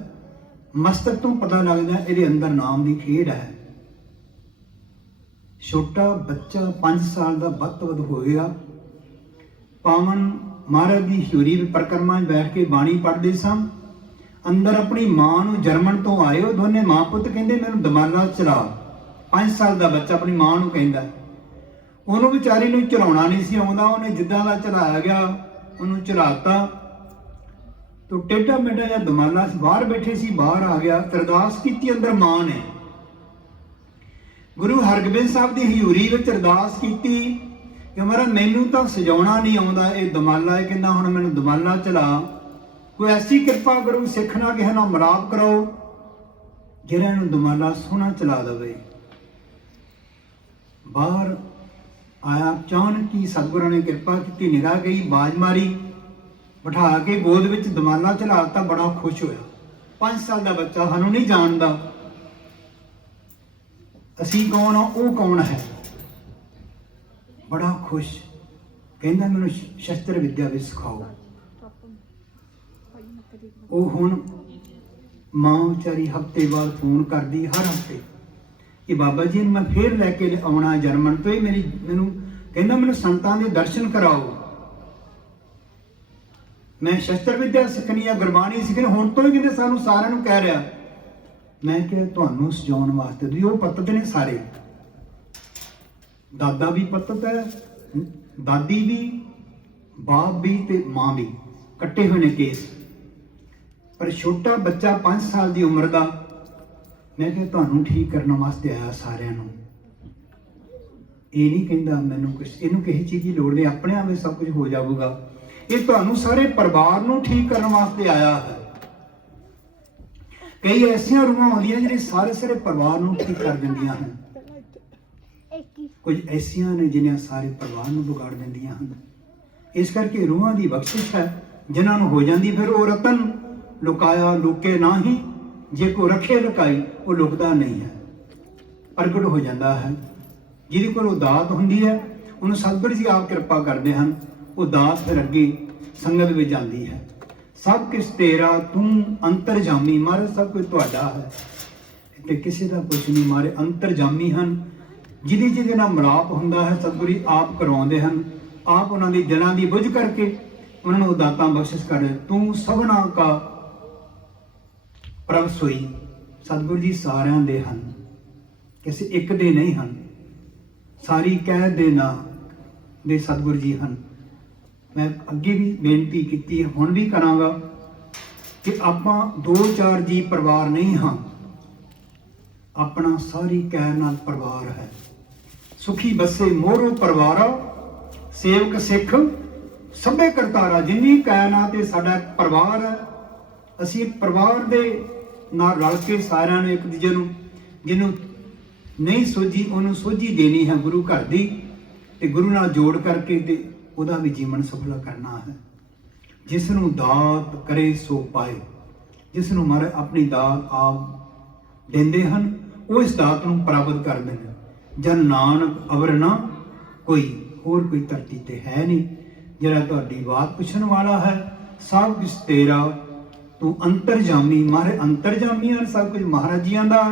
ਮਸਤਕ ਤੋਂ ਪਤਾ ਲੱਗਦਾ ਇਹਦੇ ਅੰਦਰ ਨਾਮ ਦੀ ਖੇਡ ਹੈ। ਛੋਟਾ ਬੱਚਾ 5 ਸਾਲ ਦਾ ਵੱਧ ਤੋਂ ਵੱਧ ਹੋ ਗਿਆ, ਪਾਵਨ ਮਹਾਰਾਜ ਦੀ ਹਜ਼ੂਰੀ ਵਿੱਚ ਪਰਿਕਰਮਾ 'ਚ ਬੈਠ ਕੇ ਬਾਣੀ ਪੜ੍ਹਦੇ ਸਨ। ਅੰਦਰ ਆਪਣੀ ਮਾਂ ਨੂੰ ਜਰਮਨ ਤੋਂ ਆਏ ਉਹ ਦੋਨੇ ਮਾਂ ਪੁੱਤ, ਕਹਿੰਦੇ ਮੈਨੂੰ ਦਮਾਲਾ ਚਲਾ। 5 ਸਾਲ ਦਾ ਬੱਚਾ ਆਪਣੀ ਮਾਂ ਨੂੰ ਕਹਿੰਦਾ, ਉਹਨੂੰ ਵਿਚਾਰੀ ਨੂੰ ਚਲਾਉਣਾ ਨਹੀਂ ਸੀ ਆਉਂਦਾ, ਉਹਨੇ ਜਿੱਦਾਂ ਦਾ ਚਲਾਇਆ ਗਿਆ ਉਹਨੂੰ ਚਲਾਤਾ। ਤੋ ਟੇਢਾ ਮੇਢਾ ਜਿਹਾ ਦਮਾਲਾ ਬਾਹਰ ਬੈਠੇ ਸੀ, ਬਾਹਰ ਆ ਗਿਆ, ਅਰਦਾਸ ਕੀਤੀ ਅੰਦਰ ਮਾਂ ਨੇ। ਗੁਰੂ ਹਰਗੋਬਿੰਦ ਸਾਹਿਬ ਦੀ ਹਜ਼ੂਰੀ ਵਿੱਚ ਅਰਦਾਸ ਕੀਤੀ ਕਿ ਮਹਾਰਾਜ ਮੈਨੂੰ ਤਾਂ ਸਜਾਉਣਾ ਨਹੀਂ ਆਉਂਦਾ ਇਹ ਦਮਾਲਾ, ਇਹ ਕਹਿੰਦਾ ਹੁਣ ਮੈਨੂੰ ਦਮਾਲਾ ਚਲਾ। ਕੋਈ ਐਸੀ ਕਿਰਪਾ ਕਰੋ, ਸਿੱਖ ਨਾ ਕਿਸੇ ਨਾਲ ਮਿਲਾਪ ਕਰਾਓ ਜਿਹੜਾ ਇਹਨੂੰ ਦਮਾਲਾ ਸੋਹਣਾ ਚਲਾ ਦੇਵੇ। ਬਾਹਰ ਆਇਆ, ਅਚਾਨਕ ਹੀ ਸਤਿਗੁਰਾਂ ਨੇ ਕਿਰਪਾ ਕੀਤੀ, ਨਿਗਾਹ ਗਈ, ਬਾਜ਼ ਮਾਰੀ, ਬਿਠਾ ਕੇ ਗੋਦ ਵਿੱਚ ਦਮਾਲਾ ਚਲਾਤਾ। ਬੜਾ ਖੁਸ਼ ਹੋਇਆ। 5 ਸਾਲ ਦਾ ਬੱਚਾ, ਸਾਨੂੰ ਨਹੀਂ ਜਾਣਦਾ ਅਸੀਂ ਕੌਣ ਆ, ਉਹ ਕੌਣ ਹੈ। ਬੜਾ ਖੁਸ਼, ਕਹਿੰਦਾ ਮੈਨੂੰ ਸ਼ਸਤਰ ਵਿਦਿਆ ਵੀ ਸਿਖਾਓ। ਉਹ ਹੁਣ ਮਾਂ ਵਿਚਾਰੀ ਹਫ਼ਤੇ ਬਾਅਦ ਫੋਨ ਕਰਦੀ, ਹਰ ਹਫ਼ਤੇ, ਕਿ ਬਾਬਾ ਜੀ ਮੈਂ ਫੇਰ ਲੈ ਕੇ ਆਉਣਾ ਜਰਮਨ ਤੋਂ, ਇਹ ਮੈਨੂੰ ਕਹਿੰਦਾ ਮੈਨੂੰ ਸੰਤਾਂ ਦੇ ਦਰਸ਼ਨ ਕਰਾਓ, ਮੈਂ ਸ਼ਸਤਰ ਵਿਦਿਆ ਸਿੱਖਣੀ ਆ, ਗੁਰਬਾਣੀ ਸਿੱਖਣੀ। ਹੁਣ ਤੋਂ ਹੀ ਕਹਿੰਦੇ ਸਾਨੂੰ ਸਾਰਿਆਂ ਨੂੰ ਕਹਿ ਰਿਹਾ। ਮੈਂ ਕਿਹਾ ਤੁਹਾਨੂੰ ਸਜਾਉਣ ਵਾਸਤੇ ਤੁਸੀਂ ਉਹ ਪਤਤ ਨੇ ਸਾਰੇ, ਦਾਦਾ ਵੀ ਪਤਤ ਹੈ, ਦਾਦੀ ਵੀ, ਬਾਪ ਵੀ ਤੇ ਮਾਂ ਵੀ, ਕੱਟੇ ਹੋਏ ਨੇ ਕੇਸ। ਪਰ ਛੋਟਾ ਬੱਚਾ 5 ਸਾਲ ਦੀ ਉਮਰ ਦਾ, ਮੈਂ ਕਿਹਾ ਤੁਹਾਨੂੰ ਠੀਕ ਕਰਨ ਵਾਸਤੇ ਆਇਆ ਸਾਰਿਆਂ ਨੂੰ। ਇਹ ਨਹੀਂ ਕਹਿੰਦਾ ਮੈਨੂੰ ਕੁਛ, ਇਹਨੂੰ ਕਿਸੇ ਚੀਜ਼ ਦੀ ਲੋੜ ਨਹੀਂ, ਆਪਣੇ ਆਪ ਸਭ ਕੁਝ ਹੋ ਜਾਊਗਾ। ਇਹ ਤੁਹਾਨੂੰ ਸਾਰੇ ਪਰਿਵਾਰ ਨੂੰ ਠੀਕ ਕਰਨ ਵਾਸਤੇ ਆਇਆ ਹੈ। ਕਈ ਐਸੀਆਂ ਰੂਹਾਂ ਆਉਂਦੀਆਂ ਜਿਹੜੇ ਸਾਰੇ ਪਰਿਵਾਰ ਨੂੰ ਠੀਕ ਕਰ ਦਿੰਦੀਆਂ ਹਨ, ਕੁਝ ਐਸੀਆਂ ਨੇ ਜਿਹਨਾਂ ਸਾਰੇ ਪਰਿਵਾਰ ਨੂੰ ਵਿਗਾੜ ਦਿੰਦੀਆਂ ਹਨ। ਇਸ ਕਰਕੇ ਰੂਹਾਂ ਦੀ ਬਖਸ਼ਿਸ਼ ਹੈ ਜਿਨ੍ਹਾਂ ਨੂੰ ਹੋ ਜਾਂਦੀ। ਫਿਰ ਉਹ ਰਤਨ ਲੁਕਾਇਆ ਲੁਕੇ ਨਾਹੀਂ, ਜੇ ਕੋ ਰੱਖੇ ਲੁਕਾਈ, ਉਹ ਲੁਕਦਾ ਨਹੀਂ ਹੈ, ਪ੍ਰਗਟ ਹੋ ਜਾਂਦਾ ਹੈ। ਜਿਹਦੇ ਕੋਲ ਉਹ ਦਾਤ ਹੁੰਦੀ ਹੈ ਉਹਨੂੰ ਸਤਿਗੁਰ ਜੀ ਆਪ ਕਿਰਪਾ ਕਰਦੇ ਹਨ। ਉਹ ਦਾਤ ਫਿਰ ਅੱਗੇ ਸੰਗਤ ਵਿੱਚ ਜਾਂਦੀ ਹੈ। ਸਭ ਕੁਛ ਤੇਰਾ ਤੂੰ ਅੰਤਰਜਾਮੀ, ਮਹਾਰਾਜ ਸਭ ਕੁਝ ਤੁਹਾਡਾ ਹੈ ਤੇ ਕਿਸੇ ਦਾ ਕੁਛ ਨਹੀਂ। ਮਾਰੇ ਅੰਤਰਜਾਮੀ ਹਨ, ਜਿਹਦੇ ਨਾਲ ਮਿਲਾਪ ਹੁੰਦਾ ਹੈ ਸਤਿਗੁਰੂ ਜੀ ਆਪ ਕਰਵਾਉਂਦੇ ਹਨ। ਆਪ ਉਹਨਾਂ ਦੀ ਦਿਲਾਂ ਦੀ ਬੁੱਝ ਕਰਕੇ ਉਹਨਾਂ ਨੂੰ ਦਾਤਾਂ ਬਖਸ਼ਿਸ਼ ਕਰਦੇ। ਤੂੰ ਸਭਨਾ ਕਾ ਪ੍ਰਭ ਸੋਈ, ਸਤਿਗੁਰੂ ਜੀ ਸਾਰਿਆਂ ਦੇ ਹਨ, ਕਿਸੇ ਇੱਕ ਦੇ ਨਹੀਂ ਹਨ। ਸਾਰੀ ਕਹਿ ਦੇ ਨਾ ਦੇ ਸਤਿਗੁਰੂ ਜੀ ਹਨ। ਮੈਂ ਅੱਗੇ ਵੀ ਬੇਨਤੀ ਕੀਤੀ, ਹੁਣ ਵੀ ਕਰਾਂਗਾ ਕਿ ਆਪਾਂ 2-4 ਜੀ ਪਰਿਵਾਰ ਨਹੀਂ ਹਾਂ, ਆਪਣਾ ਸਾਰੀ ਕਹਿ ਨਾਲ ਪਰਿਵਾਰ ਹੈ। ਸੁਖੀ ਬਸੇ ਮੋਹਰੋ ਪਰਿਵਾਰਾ, ਸੇਵਕ ਸਿੱਖ ਸਭੇ ਕਰਤਾਰਾ। ਜਿੰਨੀ ਕਾਇਨਾਤ ਤੇ ਸਾਡਾ ਪਰਿਵਾਰ ਹੈ, ਅਸੀਂ ਪਰਿਵਾਰ ਦੇ ਨਾਲ ਰਲ ਕੇ ਸਾਰਿਆਂ ਨੂੰ ਇੱਕ ਦੂਜੇ ਨੂੰ, ਜਿਹਨੂੰ ਨਹੀਂ ਸੋਝੀ ਉਹਨੂੰ ਸੋਝੀ ਦੇਣੀ ਹੈ ਗੁਰੂ ਘਰ ਦੀ, ਤੇ ਗੁਰੂ ਨਾਲ ਜੋੜ ਕਰਕੇ ਤੇ ਉਹਦਾ ਵੀ ਜੀਵਨ ਸਫਲਾ ਕਰਨਾ ਹੈ। ਜਿਸ ਨੂੰ ਦਾਤ ਕਰੇ ਸੋ ਪਾਏ, ਜਿਸ ਨੂੰ ਮਹਾਰਾਜ ਆਪਣੀ ਦਾਤ ਆਪ ਦਿੰਦੇ ਹਨ, ਉਹ ਇਸ ਦਾਤ ਨੂੰ ਪ੍ਰਾਪਤ ਕਰਦੇ ਨੇ। ਜਨ ਨਾਨਕ ਅਵਰ ਨਾ ਕੋਈ, ਹੋਰ ਕੋਈ ਧਰਤੀ ਤੇ ਹੈ ਨਹੀਂ ਜਿਹੜਾ ਤੁਹਾਡੀ ਬਾਤ ਪੁੱਛਣ ਵਾਲਾ ਹੈ। ਸਭ ਕੁਛ ਤੇਰਾ, ਤੂੰ ਅੰਤਰਜਾਮੀ, ਮਾਰੇ ਅੰਤਰਜਾਮੀ ਹਨ, ਸਭ ਕੁਝ ਮਹਾਰਾਜ ਜੀਆਂ ਦਾ।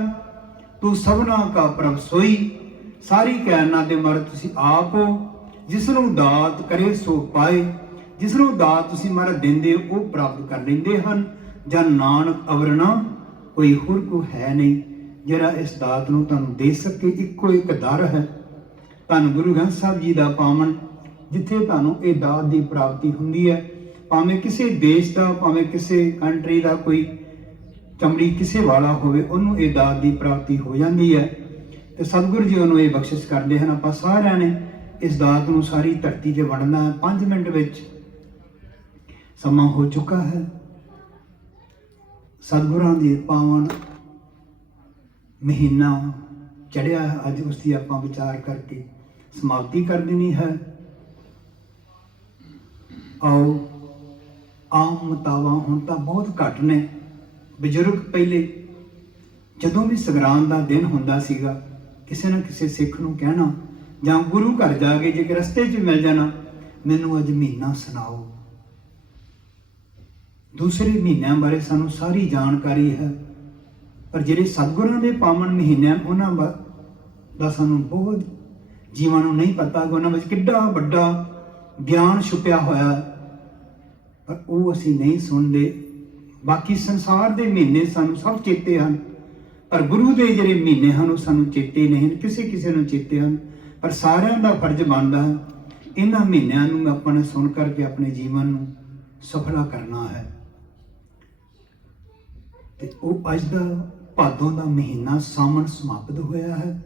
ਤੂੰ ਸਭਨਾ ਕਾ ਪ੍ਰਭ ਸੋਈ, ਸਾਰੀ ਕਾਇਨਾਤ ਦੇ ਮਾਲਕ ਤੁਸੀਂ ਆਪ ਹੋ। ਜਿਸ ਨੂੰ ਦਾਤ ਕਰੇ ਸੋ ਪਾਏ, ਜਿਸ ਨੂੰ ਦਾਤ ਤੁਸੀਂ ਮਹਾਰਾਜ ਦਿੰਦੇ ਉਹ ਪ੍ਰਾਪਤ ਕਰ ਲੈਂਦੇ ਹਨ। ਜਨ ਨਾਨਕ ਅਵਰ ਨਾ ਕੋਈ, ਹੋਰ ਕੋ ਹੈ ਨਹੀਂ ਜਿਹੜਾ ਇਸ ਦਾਤ ਨੂੰ ਤੁਹਾਨੂੰ ਦੇ ਸਕੇ। ਇੱਕੋ ਇੱਕ ਦਰ ਹੈ, ਧੰਨ ਗੁਰੂ ਗ੍ਰੰਥ ਸਾਹਿਬ ਜੀ ਦਾ ਪਾਵਨ, ਜਿੱਥੇ ਤੁਹਾਨੂੰ ਇਹ ਦਾਤ ਦੀ ਪ੍ਰਾਪਤੀ ਹੁੰਦੀ ਹੈ। ਭਾਵੇਂ ਕਿਸੇ ਦੇਸ਼ ਦਾ, ਭਾਵੇਂ ਕਿਸੇ ਕੰਟਰੀ ਦਾ ਕੋਈ ਚਮੜੀ ਕਿਸੇ ਵਾਲਾ ਹੋਵੇ, ਉਹਨੂੰ ਇਹ ਦਾਤ ਦੀ ਪ੍ਰਾਪਤੀ ਹੋ ਜਾਂਦੀ ਹੈ ਤੇ ਸਤਿਗੁਰੂ ਜੀ ਉਹਨੂੰ ਇਹ ਬਖਸ਼ਿਸ਼ ਕਰਦੇ ਹਨ। ਆਪਾਂ ਸਾਰਿਆਂ ਨੇ ਇਸ ਦਾਤ ਨੂੰ ਸਾਰੀ ਧਰਤੀ ਤੇ ਵੰਡਣਾ ਹੈ। 5 ਮਿੰਟ ਵਿੱਚ ਸਮਾਂ ਹੋ ਚੁੱਕਾ ਹੈ। ਸਤਿਗੁਰਾਂ ਦੀ ਪਾਵਨ ਮਹੀਨਾ ਚੜਿਆ ਹੈ, ਅੱਜ ਉਸ ਦੀ ਆਪਾਂ ਵਿਚਾਰ ਕਰਕੇ ਸਮਾਪਤੀ ਕਰ ਦੇਣੀ ਹੈ। ਆਓ, ਆਮ ਮਤਾਵਾਂ ਹੁਣ ਤਾਂ ਬਹੁਤ ਘੱਟ ਨੇ। ਬਜ਼ੁਰਗ ਪਹਿਲੇ ਜਦੋਂ ਵੀ ਸੰਗਰਾਂਦ ਦਾ ਦਿਨ ਹੁੰਦਾ ਸੀਗਾ, ਕਿਸੇ ਨਾ ਕਿਸੇ ਸਿੱਖ ਨੂੰ ਕਹਿਣਾ, ਜਾਂ ਗੁਰੂ ਘਰ ਜਾ ਕੇ ਜੇ ਰਸਤੇ 'ਚ ਮਿਲ ਜਾਣਾ, ਮੈਨੂੰ ਅੱਜ ਮਹੀਨਾ ਸੁਣਾਓ। ਦੂਸਰੇ ਮਹੀਨਿਆਂ ਬਾਰੇ ਸਾਨੂੰ ਸਾਰੀ ਜਾਣਕਾਰੀ ਹੈ, ਪਰ ਜਿਹੜੇ ਸਤਿਗੁਰਾਂ ਦੇ ਪਾਵਨ ਮਹੀਨਿਆਂ ਉਹਨਾਂ ਦਾ ਸਾਨੂੰ ਬਹੁਤ ਜੀਵਾਂ ਨੂੰ ਨਹੀਂ ਪਤਾ ਕਿ ਉਹਨਾਂ ਵਿੱਚ ਕਿੱਡਾ ਵੱਡਾ ਗਿਆਨ ਛੁਪਿਆ ਹੋਇਆ, ਪਰ ਉਹ ਅਸੀਂ ਨਹੀਂ ਸੁਣਦੇ। ਬਾਕੀ ਸੰਸਾਰ ਦੇ ਮਹੀਨੇ ਸਾਨੂੰ ਸਭ ਚੇਤੇ ਹਨ, ਪਰ ਗੁਰੂ ਦੇ ਜਿਹੜੇ ਮਹੀਨੇ ਹਨ ਉਹ ਸਾਨੂੰ ਚੇਤੇ ਨਹੀਂ। ਕਿਸੇ ਕਿਸੇ ਨੂੰ ਚੇਤੇ ਹਨ, ਪਰ ਸਾਰਿਆਂ ਦਾ ਫਰਜ਼ ਬਣਦਾ ਹੈ ਇਹਨਾਂ ਮਹੀਨਿਆਂ ਨੂੰ ਆਪਾਂ ਨੇ ਸੁਣ ਕਰਕੇ ਆਪਣੇ ਜੀਵਨ ਨੂੰ ਸਫਲਾ ਕਰਨਾ ਹੈ। ਤੇ ਉਹ ਅੱਜ ਦਾ ਭਾਦੋਂ ਦਾ ਮਹੀਨਾ ਸਾਵਣ ਸਮਾਪਤ ਹੋਇਆ ਹੈ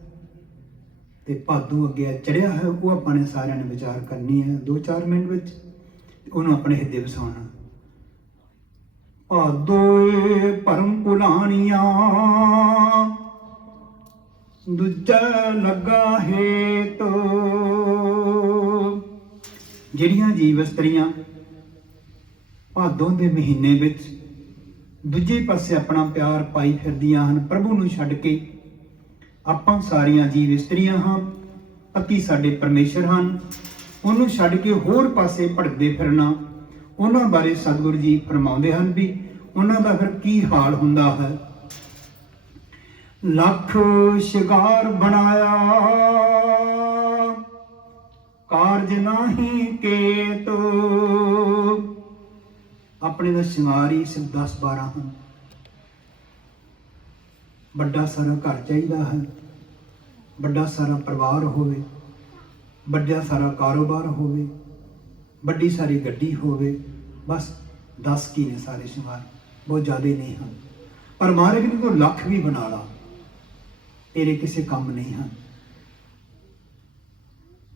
ਤੇ ਭਾਦੋਂ ਅੱਗੇ ਚੜਿਆ ਹੈ। ਉਹ ਆਪਾਂ ਨੇ ਸਾਰਿਆਂ ਨੇ ਵਿਚਾਰ ਕਰਨੀ ਹੈ 2-4 ਮਿੰਟ ਵਿੱਚ, ਉਹਨੂੰ ਆਪਣੇ ਹਿਰਦੇ ਵਸਾਉਣਾ। ਭਾਦੋਏ ਭਰਮ ਭੁਲਾਣੀਆਂ, ਦੂਜਾ ਲੱਗਾ ਹੇਤ। ਜਿਹੜੀਆਂ ਜੀਵ ਇਸਤਰੀਆਂ ਭਾਦੋਂ ਦੇ ਮਹੀਨੇ ਵਿੱਚ ਦੂਜੇ ਪਾਸੇ ਆਪਣਾ ਪਿਆਰ ਪਾਈ ਫਿਰਦੀਆਂ ਹਨ, ਪ੍ਰਭੂ ਨੂੰ ਛੱਡ ਕੇ। ਆਪਾਂ ਸਾਰੀਆਂ ਜੀਵ ਇਸਤਰੀਆਂ ਹਾਂ, ਪਤੀ ਸਾਡੇ ਪਰਮੇਸ਼ਰ ਹਨ, ਉਹਨੂੰ ਛੱਡ ਕੇ ਹੋਰ ਪਾਸੇ ਭਟਕਦੇ ਫਿਰਨਾ, ਉਹਨਾਂ ਬਾਰੇ ਸਤਿਗੁਰੂ ਜੀ ਫਰਮਾਉਂਦੇ ਹਨ ਵੀ ਉਹਨਾਂ ਦਾ ਫਿਰ ਕੀ ਹਾਲ ਹੁੰਦਾ ਹੈ। ਲੱਖ ਸ਼ਿੰਗਾਰ ਬਣਾਇਆ, ਕਾਰਜ ਨਾਹੀ ਕੇਤ। ਆਪਣੇ ਦਾ ਸ਼ਿੰਗਾਰ ਹੀ ਸਿਰਫ 10-12 ਹਨ। ਵੱਡਾ ਸਾਰਾ ਘਰ ਚਾਹੀਦਾ ਹੈ, ਵੱਡਾ ਸਾਰਾ ਪਰਿਵਾਰ ਹੋਵੇ, ਵੱਡਾ ਸਾਰਾ ਕਾਰੋਬਾਰ ਹੋਵੇ, ਵੱਡੀ ਸਾਰੀ ਗੱਡੀ ਹੋਵੇ, ਬਸ 10 ਕੀ ਨੇ ਸਾਰੇ ਸ਼ਿੰਗਾਰ, ਬਹੁਤ ਜ਼ਿਆਦਾ ਨਹੀਂ ਹਨ। ਪਰ ਮਾਰੇ ਕਿ ਤੂੰ ਲੱਖ ਵੀ ਬਣਾ ਲਾ, ਤੇਰੇ ਕਿਸੇ ਕੰਮ ਨਹੀਂ ਹਨ।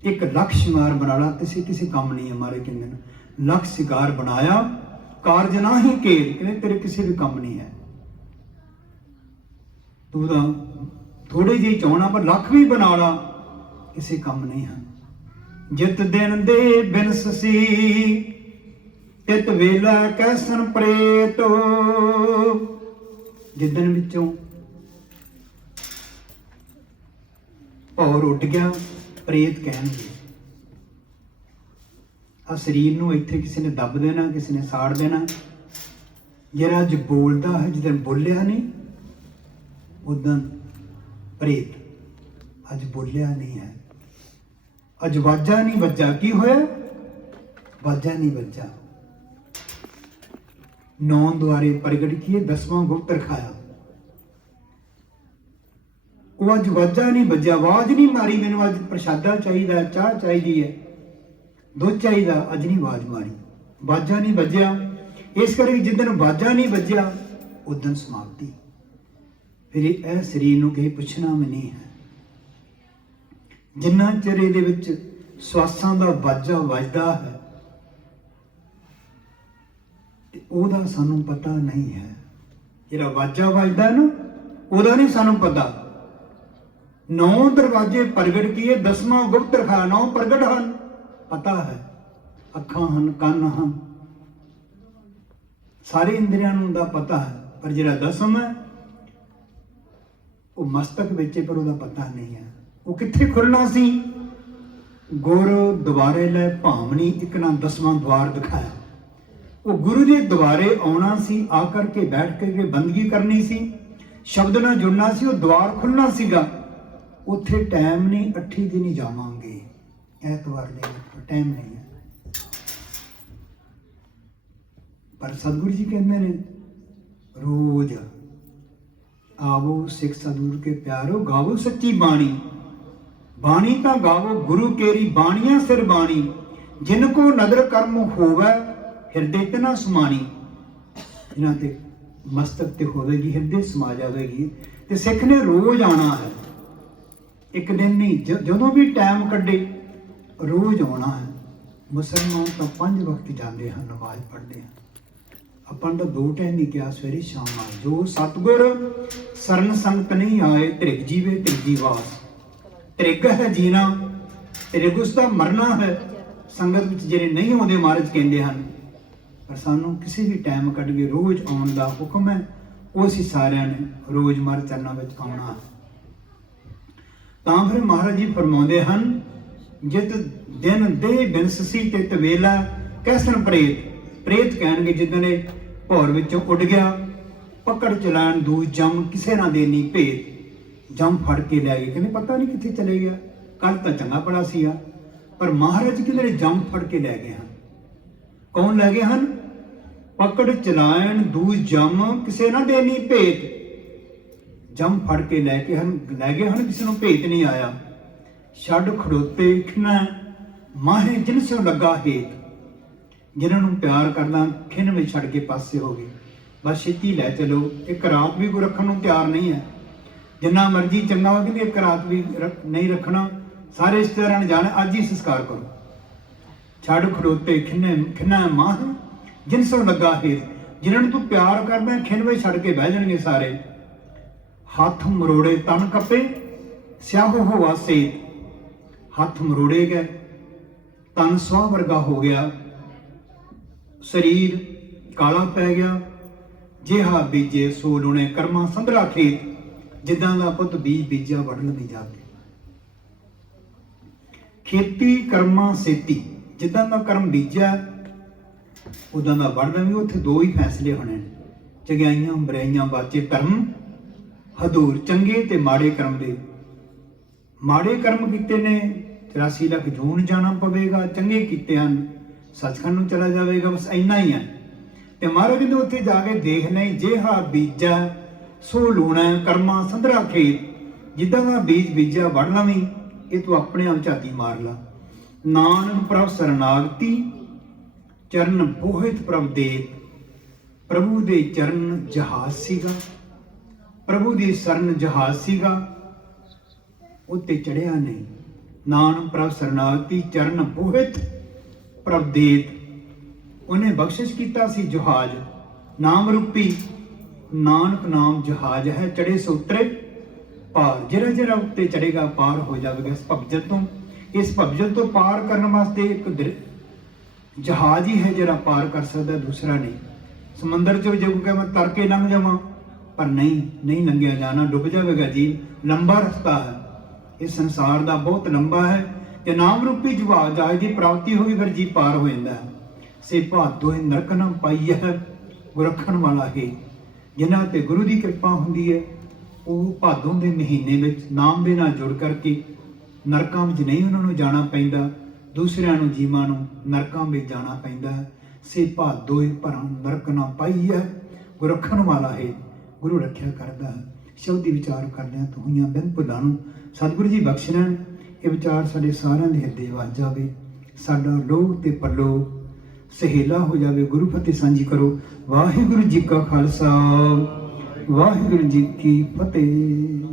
1 ਲੱਖ ਸ਼ਿੰਗਾਰ ਬਣਾ ਲਾ, ਕਿਸੇ ਕੰਮ ਨਹੀਂ ਹੈ। ਮਾਰੇ ਕਹਿੰਦੇ ਨੇ ਲੱਖ ਸ਼ਿੰਗਾਰ ਬਣਾਇਆ, ਕਾਰਜ ਨਾਹੀ ਕੇਤ। ਕਹਿੰਦੇ ਤੇਰੇ ਕਿਸੇ ਵੀ ਕੰਮ ਨਹੀਂ ਹੈ। ਤੂੰ ਤਾਂ ਥੋੜੇ ਜਿਹੇ ਚਾਹਣਾ, ਪਰ ਲੱਖ ਵੀ ਬਣਾ ਲਾ, ਕਿਸੇ ਕੰਮ ਨਹੀਂ ਹਨ। ਜਿਤ ਦਿਨ ਦੇ ਬਿਨਸੀ, ਤਿਤ ਵੇਲਾ ਕੈਸਨ ਪ੍ਰੇਤ। ਜਿੱਦਣ ਵਿੱਚੋਂ ਭੌਰ ਉੱਡ ਗਿਆ, ਪ੍ਰੇਤ ਕਹਿਣਗੇ। ਆ ਸਰੀਰ ਨੂੰ ਇੱਥੇ ਕਿਸੇ ਨੇ ਦੱਬ ਦੇਣਾ, ਕਿਸੇ ਨੇ ਸਾੜ ਦੇਣਾ। ਜਿਹੜਾ ਅੱਜ ਬੋਲਦਾ ਹੈ, ਜਿੱਦਣ ਬੋਲਿਆ ਨਹੀਂ ਉਦੋਂ ਪ੍ਰੇਤ, ਅੱਜ ਬੋਲਿਆ ਨਹੀਂ ਹੈ। ਅੱਜ ਵਾਜਾ ਨਹੀਂ ਵੱਜਾ, ਕੀ ਹੋਇਆ? ਵਾਜਾ ਨਹੀਂ ਵੱਜਾ। 9 ਦੁਆਰੇ ਪ੍ਰਗਟ ਕੀਏ, 10ਵਾਂ ਗੁਪਤ ਰਖਾਇਆ। ਉਹ ਅੱਜ ਵਾਜਾ ਨਹੀਂ ਵੱਜਿਆ, ਆਵਾਜ਼ ਨਹੀਂ ਮਾਰੀ ਮੈਨੂੰ ਅੱਜ ਪ੍ਰਸ਼ਾਦਾ ਚਾਹੀਦਾ, ਚਾਹ ਚਾਹੀਦੀ ਹੈ, ਦੁੱਧ ਚਾਹੀਦਾ, ਅੱਜ ਨਹੀਂ ਆਵਾਜ਼ ਮਾਰੀ, ਵਾਜਾ ਨਹੀਂ ਵੱਜਿਆ। ਇਸ ਕਰਕੇ ਜਿੱਦਣ ਵਾਜਾ ਨਹੀਂ ਵੱਜਿਆ ਉਦਣ ਸਮਾਪਤੀ। ਫਿਰ ਇਹ ਸਰੀਰ ਨੂੰ ਕਿਸੇ ਪੁੱਛਣਾ ਵੀ ਨਹੀਂ ਹੈ। ਜਿੰਨਾ ਚਿਰ ਇਹਦੇ ਵਿੱਚ ਸਵਾਸਾਂ ਦਾ ਵਾਜਾ ਵੱਜਦਾ ਹੈ ਤੇ ਉਹਦਾ ਸਾਨੂੰ ਪਤਾ ਨਹੀਂ ਹੈ। ਜਿਹੜਾ ਵਾਜਾ ਵੱਜਦਾ ਨਾ ਉਹਦਾ ਨਹੀਂ ਸਾਨੂੰ ਪਤਾ। 9 ਦਰਵਾਜ਼ੇ ਪ੍ਰਗਟ ਕੀਏ, 10ਵਾਂ ਗੁਪਤ ਰਖਾ, 9 ਪ੍ਰਗਟ ਹਨ, ਪਤਾ ਹੈ, ਅੱਖਾਂ ਹਨ, ਕੰਨ ਹਨ, ਸਾਰੇ ਇੰਦਰੀਆਂ ਨੂੰ ਦਾ ਪਤਾ ਹੈ। ਪਰ ਜਿਹੜਾ 10ਵਾਂ ਹੈ ਉਹ ਮਸਤਕ ਵਿੱਚ ਹੈ, ਪਰ ਉਹਦਾ ਪਤਾ ਨਹੀਂ ਹੈ। ਉਹ ਕਿੱਥੇ ਖੁੱਲਣਾ ਸੀ? ਗੁਰ ਦੁਆਰੇ ਲੈ ਭਾਵਨੀ, ਇੱਕ ਨਾ 10ਵਾਂ ਦੁਆਰ ਦਿਖਾਇਆ। ਉਹ ਗੁਰੂ ਦੇ ਦੁਆਰੇ ਆਉਣਾ ਸੀ, ਆ ਕਰਕੇ ਬੈਠ ਕੇ ਬੰਦਗੀ ਕਰਨੀ ਸੀ, ਸ਼ਬਦ ਨਾਲ ਜੁੜਨਾ ਸੀ, ਉਹ ਦੁਆਰ ਖੁੱਲਣਾ ਸੀਗਾ। ਉੱਥੇ ਟਾਈਮ ਨਹੀਂ, 8 ਦਿਨ ਹੀ ਜਾਵਾਂਗੇ, ਐਤਵਾਰ ਦੇ ਟਾਈਮ ਨਹੀਂ ਹੈ। ਪਰ ਸਤਿਗੁਰੂ ਜੀ ਕਹਿੰਦੇ ਨੇ ਰੋਜ਼ ਆਵੋ ਸਿੱਖ ਸਤਿਗੁਰੂ ਕੇ ਪਿਆਰੋ, ਗਾਵੋ ਸੱਚੀ ਬਾਣੀ। ਬਾਣੀ ਤਾਂ ਗਾਵੋ ਗੁਰੂ ਕੇਰੀ ਬਾਣੀਆਂ ਸਿਰ ਬਾਣੀ, ਜਿਨ ਕੋ ਨਦਰ ਕਰਮ ਹੋਵੇ ਹਿਰਦੇ ਤੇ ਨਾ ਸਮਾਣੀ। ਇਹਨਾਂ ਤੇ ਮਸਤਕ ਤੇ ਹੋਵੇਗੀ, ਹਿਰਦੇ ਸਮਾ ਜਾਵੇਗੀ। ਤੇ ਸਿੱਖ ਨੇ ਰੋਜ਼ ਆਉਣਾ ਹੈ, ਇੱਕ ਦਿਨ ਨਹੀਂ, ਜਦੋਂ ਵੀ ਟਾਈਮ ਕੱਢੇ ਰੋਜ਼ ਆਉਣਾ ਹੈ। ਮੁਸਲਮਾਨ ਤਾਂ 5 ਵਕਤ ਜਾਂਦੇ ਹਨ, ਨਮਾਜ਼ ਪੜ੍ਹਦੇ ਹਨ। ਆਪਾਂ ਤਾਂ 2 ਟਾਈਮ ਹੀ ਕਿਹਾ, ਸਵੇਰੇ ਸ਼ਾਮ ਨਾਲ। ਜੋ ਸਤਿਗੁਰ ਸਰਨ ਸੰਗਤ ਨਹੀਂ ਆਏ, ਧ੍ਰਿਗ ਜੀਵੇ ਧ੍ਰਿਗੀ ਵਾਸ। ਧ੍ਰਿਗ ਹੈ ਜੀਣਾ, ਧ੍ਰਿਗੁਸ ਦਾ ਮਰਨਾ ਹੈ। ਸੰਗਤ ਵਿੱਚ ਜਿਹੜੇ ਨਹੀਂ ਆਉਂਦੇ ਮਹਾਰਾਜ ਕਹਿੰਦੇ ਹਨ। ਪਰ ਸਾਨੂੰ ਕਿਸੇ ਵੀ ਟਾਈਮ ਕੱਢ ਕੇ ਰੋਜ਼ ਆਉਣ ਦਾ ਹੁਕਮ ਹੈ। ਉਹ ਅਸੀਂ ਸਾਰਿਆਂ ਨੇ ਰੋਜ਼ ਮਹਾਰਾਜ ਚਰਨਾਂ ਵਿੱਚ ਆਉਣਾ ਹੈ। ਤਾਂ ਫਿਰ ਮਹਾਰਾਜ ਜੀ ਫਰਮਾਉਂਦੇ ਹਨ, ਜਿਤ ਦਿਨ ਦੇਹ ਬਿਨਸੀ ਤੇ ਤਵੇਲਾ ਕੈਸਨ ਪ੍ਰੇਤ। ਪ੍ਰੇਤ ਕਹਿਣਗੇ ਜਿੱਦਣ ਇਹ ਭੌਰ ਵਿੱਚੋਂ ਉੱਡ ਗਿਆ, ਪਕੜ ਚਲਾਣ ਦੂਜ ਜੰਮ, ਕਿਸੇ ਨਾ ਦੇਣੀ ਭੇਤ। ਜੰਮ ਫੜ ਕੇ ਲੈ ਗਏ, ਕਹਿੰਦੇ ਪਤਾ ਨਹੀਂ ਕਿੱਥੇ ਚਲੇ ਗਿਆ, ਕੱਲ ਤਾਂ ਚੰਗਾ ਪੜਾ ਸੀਗਾ। ਪਰ ਮਹਾਰਾਜ ਕਿਧਰੇ ਜੰਮ ਫੜ ਕੇ ਲੈ ਗਏ ਹਨ। ਕੌਣ ਲੈ ਗਏ ਹਨ? ਪਕੜ ਚਲਾਣ ਦੂਜ ਜੰਮ, ਕਿਸੇ ਨਾ ਦੇਣੀ ਭੇਤ। ਜੰਮ ਫੜ ਕੇ ਲੈ ਗਏ ਹਨ, ਕਿਸੇ ਨੂੰ ਭੇਤ ਨਹੀਂ ਆਇਆ। ਛੱਡ ਖੜੋਤੇ ਖਿਨਾ ਮਾਹੇ ਜਿਨ ਸੋ ਲੱਗਾ ਹੇਤ। ਜਿਨ੍ਹਾਂ ਨੂੰ ਪਿਆਰ ਕਰਦਾ ਖਿੰਨ ਵਿੱਚ ਛੱਡ ਕੇ ਪਾਸੇ ਹੋ ਗਏ। ਬਸ ਛੇਤੀ ਲੈ ਚਲੋ। ਇੱਕ ਰਾਤ ਵੀ ਕੋਈ ਰੱਖਣ ਨੂੰ ਤਿਆਰ ਨਹੀਂ ਹੈ। ਜਿੰਨਾ ਮਰਜ਼ੀ ਚੰਗਾ ਹੋ, ਕਹਿੰਦੇ ਇੱਕ ਰਾਤ ਵੀ ਨਹੀਂ ਰੱਖਣਾ। ਸਾਰੇ ਰਿਸ਼ਤੇਦਾਰਾਂ ਨੇ ਜਾਣਾ, ਅੱਜ ਹੀ ਸੰਸਕਾਰ ਕਰੋ। ਛੱਡ ਖੜੋਤੇ ਖਿੰਨਾ ਮਾਹ ਜਿਨ ਸੋ ਲੱਗਾ ਹੇਤ। ਜਿਨ੍ਹਾਂ ਨੂੰ ਤੂੰ ਪਿਆਰ ਕਰਦਾ ਖਿੰਨ ਵਿੱਚ ਛੱਡ ਕੇ ਬਹਿ ਜਾਣਗੇ ਸਾਰੇ। ਹੱਥ ਮਰੋੜੇ ਤਨ ਕੱਪੇ ਸਿਆਹੋ ਹੋਆ ਸੇਤ। ਹੱਥ ਮਰੋੜੇ ਗਏ, ਤਨ ਸਵਾਹ ਵਰਗਾ ਹੋ ਗਿਆ, ਸਰੀਰ ਕਾਲਾ ਪੈ ਗਿਆ। ਜਿਹਾ ਬੀਜੇ ਸੋ ਲੁਣੇ ਕਰਮਾਂ ਸੰਧਰਾ ਖੇਤ। ਜਿੱਦਾਂ ਦਾ ਪੁੱਤ ਬੀਜ ਬੀਜਿਆ ਵੱਢ ਨਹੀਂ ਜਾਂਦੇ। ਖੇਤੀ ਕਰਮਾਂ ਸੇਤੀ, ਜਿੱਦਾਂ ਦਾ ਕਰਮ ਬੀਜਿਆ ਉਦਾਂ ਦਾ ਵੱਢਦਾ ਵੀ। ਉੱਥੇ 2 ਹੀ ਫੈਸਲੇ ਹੋਣੇ ਨੇ, ਚੰਗਿਆਈਆਂ ਬੁਰਾਈਆਂ ਬਾਚੇ ਧਰਮ ਹਦੂਰ। ਚੰਗੇ ਤੇ ਮਾੜੇ ਕਰਮ ਦੇ। ਮਾੜੇ ਕਰਮ ਕੀਤੇ ਨੇ 84 ਲੱਖ ਜੂਨ ਜਾਣਾ ਪਵੇਗਾ, ਚੰਗੇ ਕੀਤੇ ਹਨ ਸੱਚਖੰਡ ਨੂੰ ਚਲਾ ਜਾਵੇਗਾ। ਬਸ ਇੰਨਾ ਹੀ ਹੈ। ਤੇ ਮਹਾਰਾਜ ਕਹਿੰਦੇ ਉੱਥੇ ਜਾ ਕੇ ਦੇਖ ਲੈ, ਜਿਹਾ ਬੀਜਾ ਸੋ ਲੂਣਾ ਕਰਮਾਂ ਸੰਧਰਾ ਖੇਤ। ਜਿੱਦਾਂ ਦਾ ਬੀਜ ਬੀਜਿਆ ਵੱਢ ਲਵੀਂ, ਇਹ ਤੂੰ ਆਪਣੇ ਆਪ ਝਾਤੀ ਮਾਰ ਲਾ। ਨਾਨਕ ਪ੍ਰਭ ਸਰਨਾਗਤੀ ਚਰਨ ਬੋਹਿਤ ਪ੍ਰਭ ਦੇਤ। ਪ੍ਰਭੂ ਦੇ ਚਰਨ ਜਹਾਜ਼ ਸੀਗਾ, ਪ੍ਰਭੂ ਦੀ ਸਰਨ ਜਹਾਜ਼ ਸੀਗਾ, ਉੱਤੇ ਚੜਿਆ ਨਹੀਂ। ਨਾਨਕ ਪ੍ਰਭ ਸਰਨਾਗਤੀ ਚਰਨ ਬੋਹਿਤ ਪ੍ਰਭ ਦੇਤ। ਉਹਨੇ ਬਖਸ਼ਿਸ਼ ਕੀਤਾ ਸੀ ਜਹਾਜ਼, ਨਾਮ ਰੂਪੀ ਨਾਨਕ ਨਾਮ ਜਹਾਜ਼ ਹੈ। ਚੜੇ ਸੋ ਉਤਰੇ ਪਾਰ। ਜਿਹੜਾ ਜਿਹੜਾ ਉੱਤੇ ਚੜੇਗਾ ਪਾਰ ਹੋ ਜਾਵੇਗਾ ਇਸ ਭਵਜਲ ਤੋਂ। ਇਸ ਭਵਜਲ ਤੋਂ ਪਾਰ ਕਰਨ ਵਾਸਤੇ ਇੱਕ ਜਹਾਜ਼ ਹੀ ਹੈ ਜਿਹੜਾ ਪਾਰ ਕਰ ਸਕਦਾ, ਦੂਸਰਾ ਨਹੀਂ। ਸਮੁੰਦਰ ਚੋਂ ਜੇ ਕੋਈ ਮੈਂ ਤਰ ਕੇ ਲੰਘ ਜਾਵਾਂ, ਪਰ ਨਹੀਂ ਲੰਘਿਆ ਜਾਣਾ, ਡੁੱਬ ਜਾਵੇਗਾ ਜੀ। ਲੰਬਾ ਰਸਤਾ ਹੈ, ਇਸ ਸੰਸਾਰ ਦਾ ਬਹੁਤ ਲੰਬਾ ਹੈ। ਤੇ ਨਾਮ ਰੂਪੀ ਜਹਾਜ਼ ਦੀ ਪ੍ਰਾਪਤੀ ਹੋ ਗਈ, ਫਿਰ ਜੀ ਪਾਰ ਹੋ ਜਾਂਦਾ ਹੈ। ਸੇ ਭਾਦੋਏ ਨਰਕ ਨਾ ਪਾਈ ਹੈ ਗੁਰ ਰੱਖਣ ਵਾਲਾ ਹੈ। ਜਿਨ੍ਹਾਂ ਤੇ ਗੁਰੂ ਦੀ ਕਿਰਪਾ ਹੁੰਦੀ ਹੈ, ਉਹ ਭਾਦੋਂ ਦੇ ਮਹੀਨੇ ਵਿੱਚ ਨਾਮ ਦੇ ਨਾਲ ਜੁੜ ਕਰਕੇ ਨਰਕਾਂ ਵਿੱਚ ਨਹੀਂ ਉਹਨਾਂ ਨੂੰ ਜਾਣਾ ਪੈਂਦਾ। ਦੂਸਰਿਆਂ ਨੂੰ ਜੀਵਾਂ ਨੂੰ ਨਰਕਾਂ ਵਿੱਚ ਜਾਣਾ ਪੈਂਦਾ ਹੈ। ਸੇ ਭਾਦੋਏ ਭਰਾਂ ਨਰਕ ਨਾ ਪਾਈ ਹੈ ਗੁਰ ਰੱਖਣ ਵਾਲਾ ਹੈ। ਗੁਰੂ ਰੱਖਿਆ ਕਰਦਾ ਹੈ। ਸ਼ਬਦੀ ਵਿਚਾਰ ਕਰਦਿਆਂ ਤੋਂ ਹੋਈਆਂ ਬਿਨ ਭੁੱਲਾਂ ਨੂੰ ਸਤਿਗੁਰੂ ਜੀ ਬਖਸ਼ ਲੈਣ। ਇਹ ਵਿਚਾਰ ਸਾਡੇ ਸਾਰਿਆਂ ਦੇ ਹਿਰਦੇ ਵੱਜ ਜਾਵੇ, ਸਾਡਾ ਲੋਹ ਤੇ ਪਰਲੋਕ ਸਹੇਲਾ ਹੋ ਜਾਵੇ। ਗੁਰੂ ਫਤਿਹ ਸਾਂਝੀ ਕਰੋ। ਵਾਹਿਗੁਰੂ ਜੀ ਕਾ ਖਾਲਸਾ, ਵਾਹਿਗੁਰੂ ਜੀ ਕੀ ਫਤਿਹ।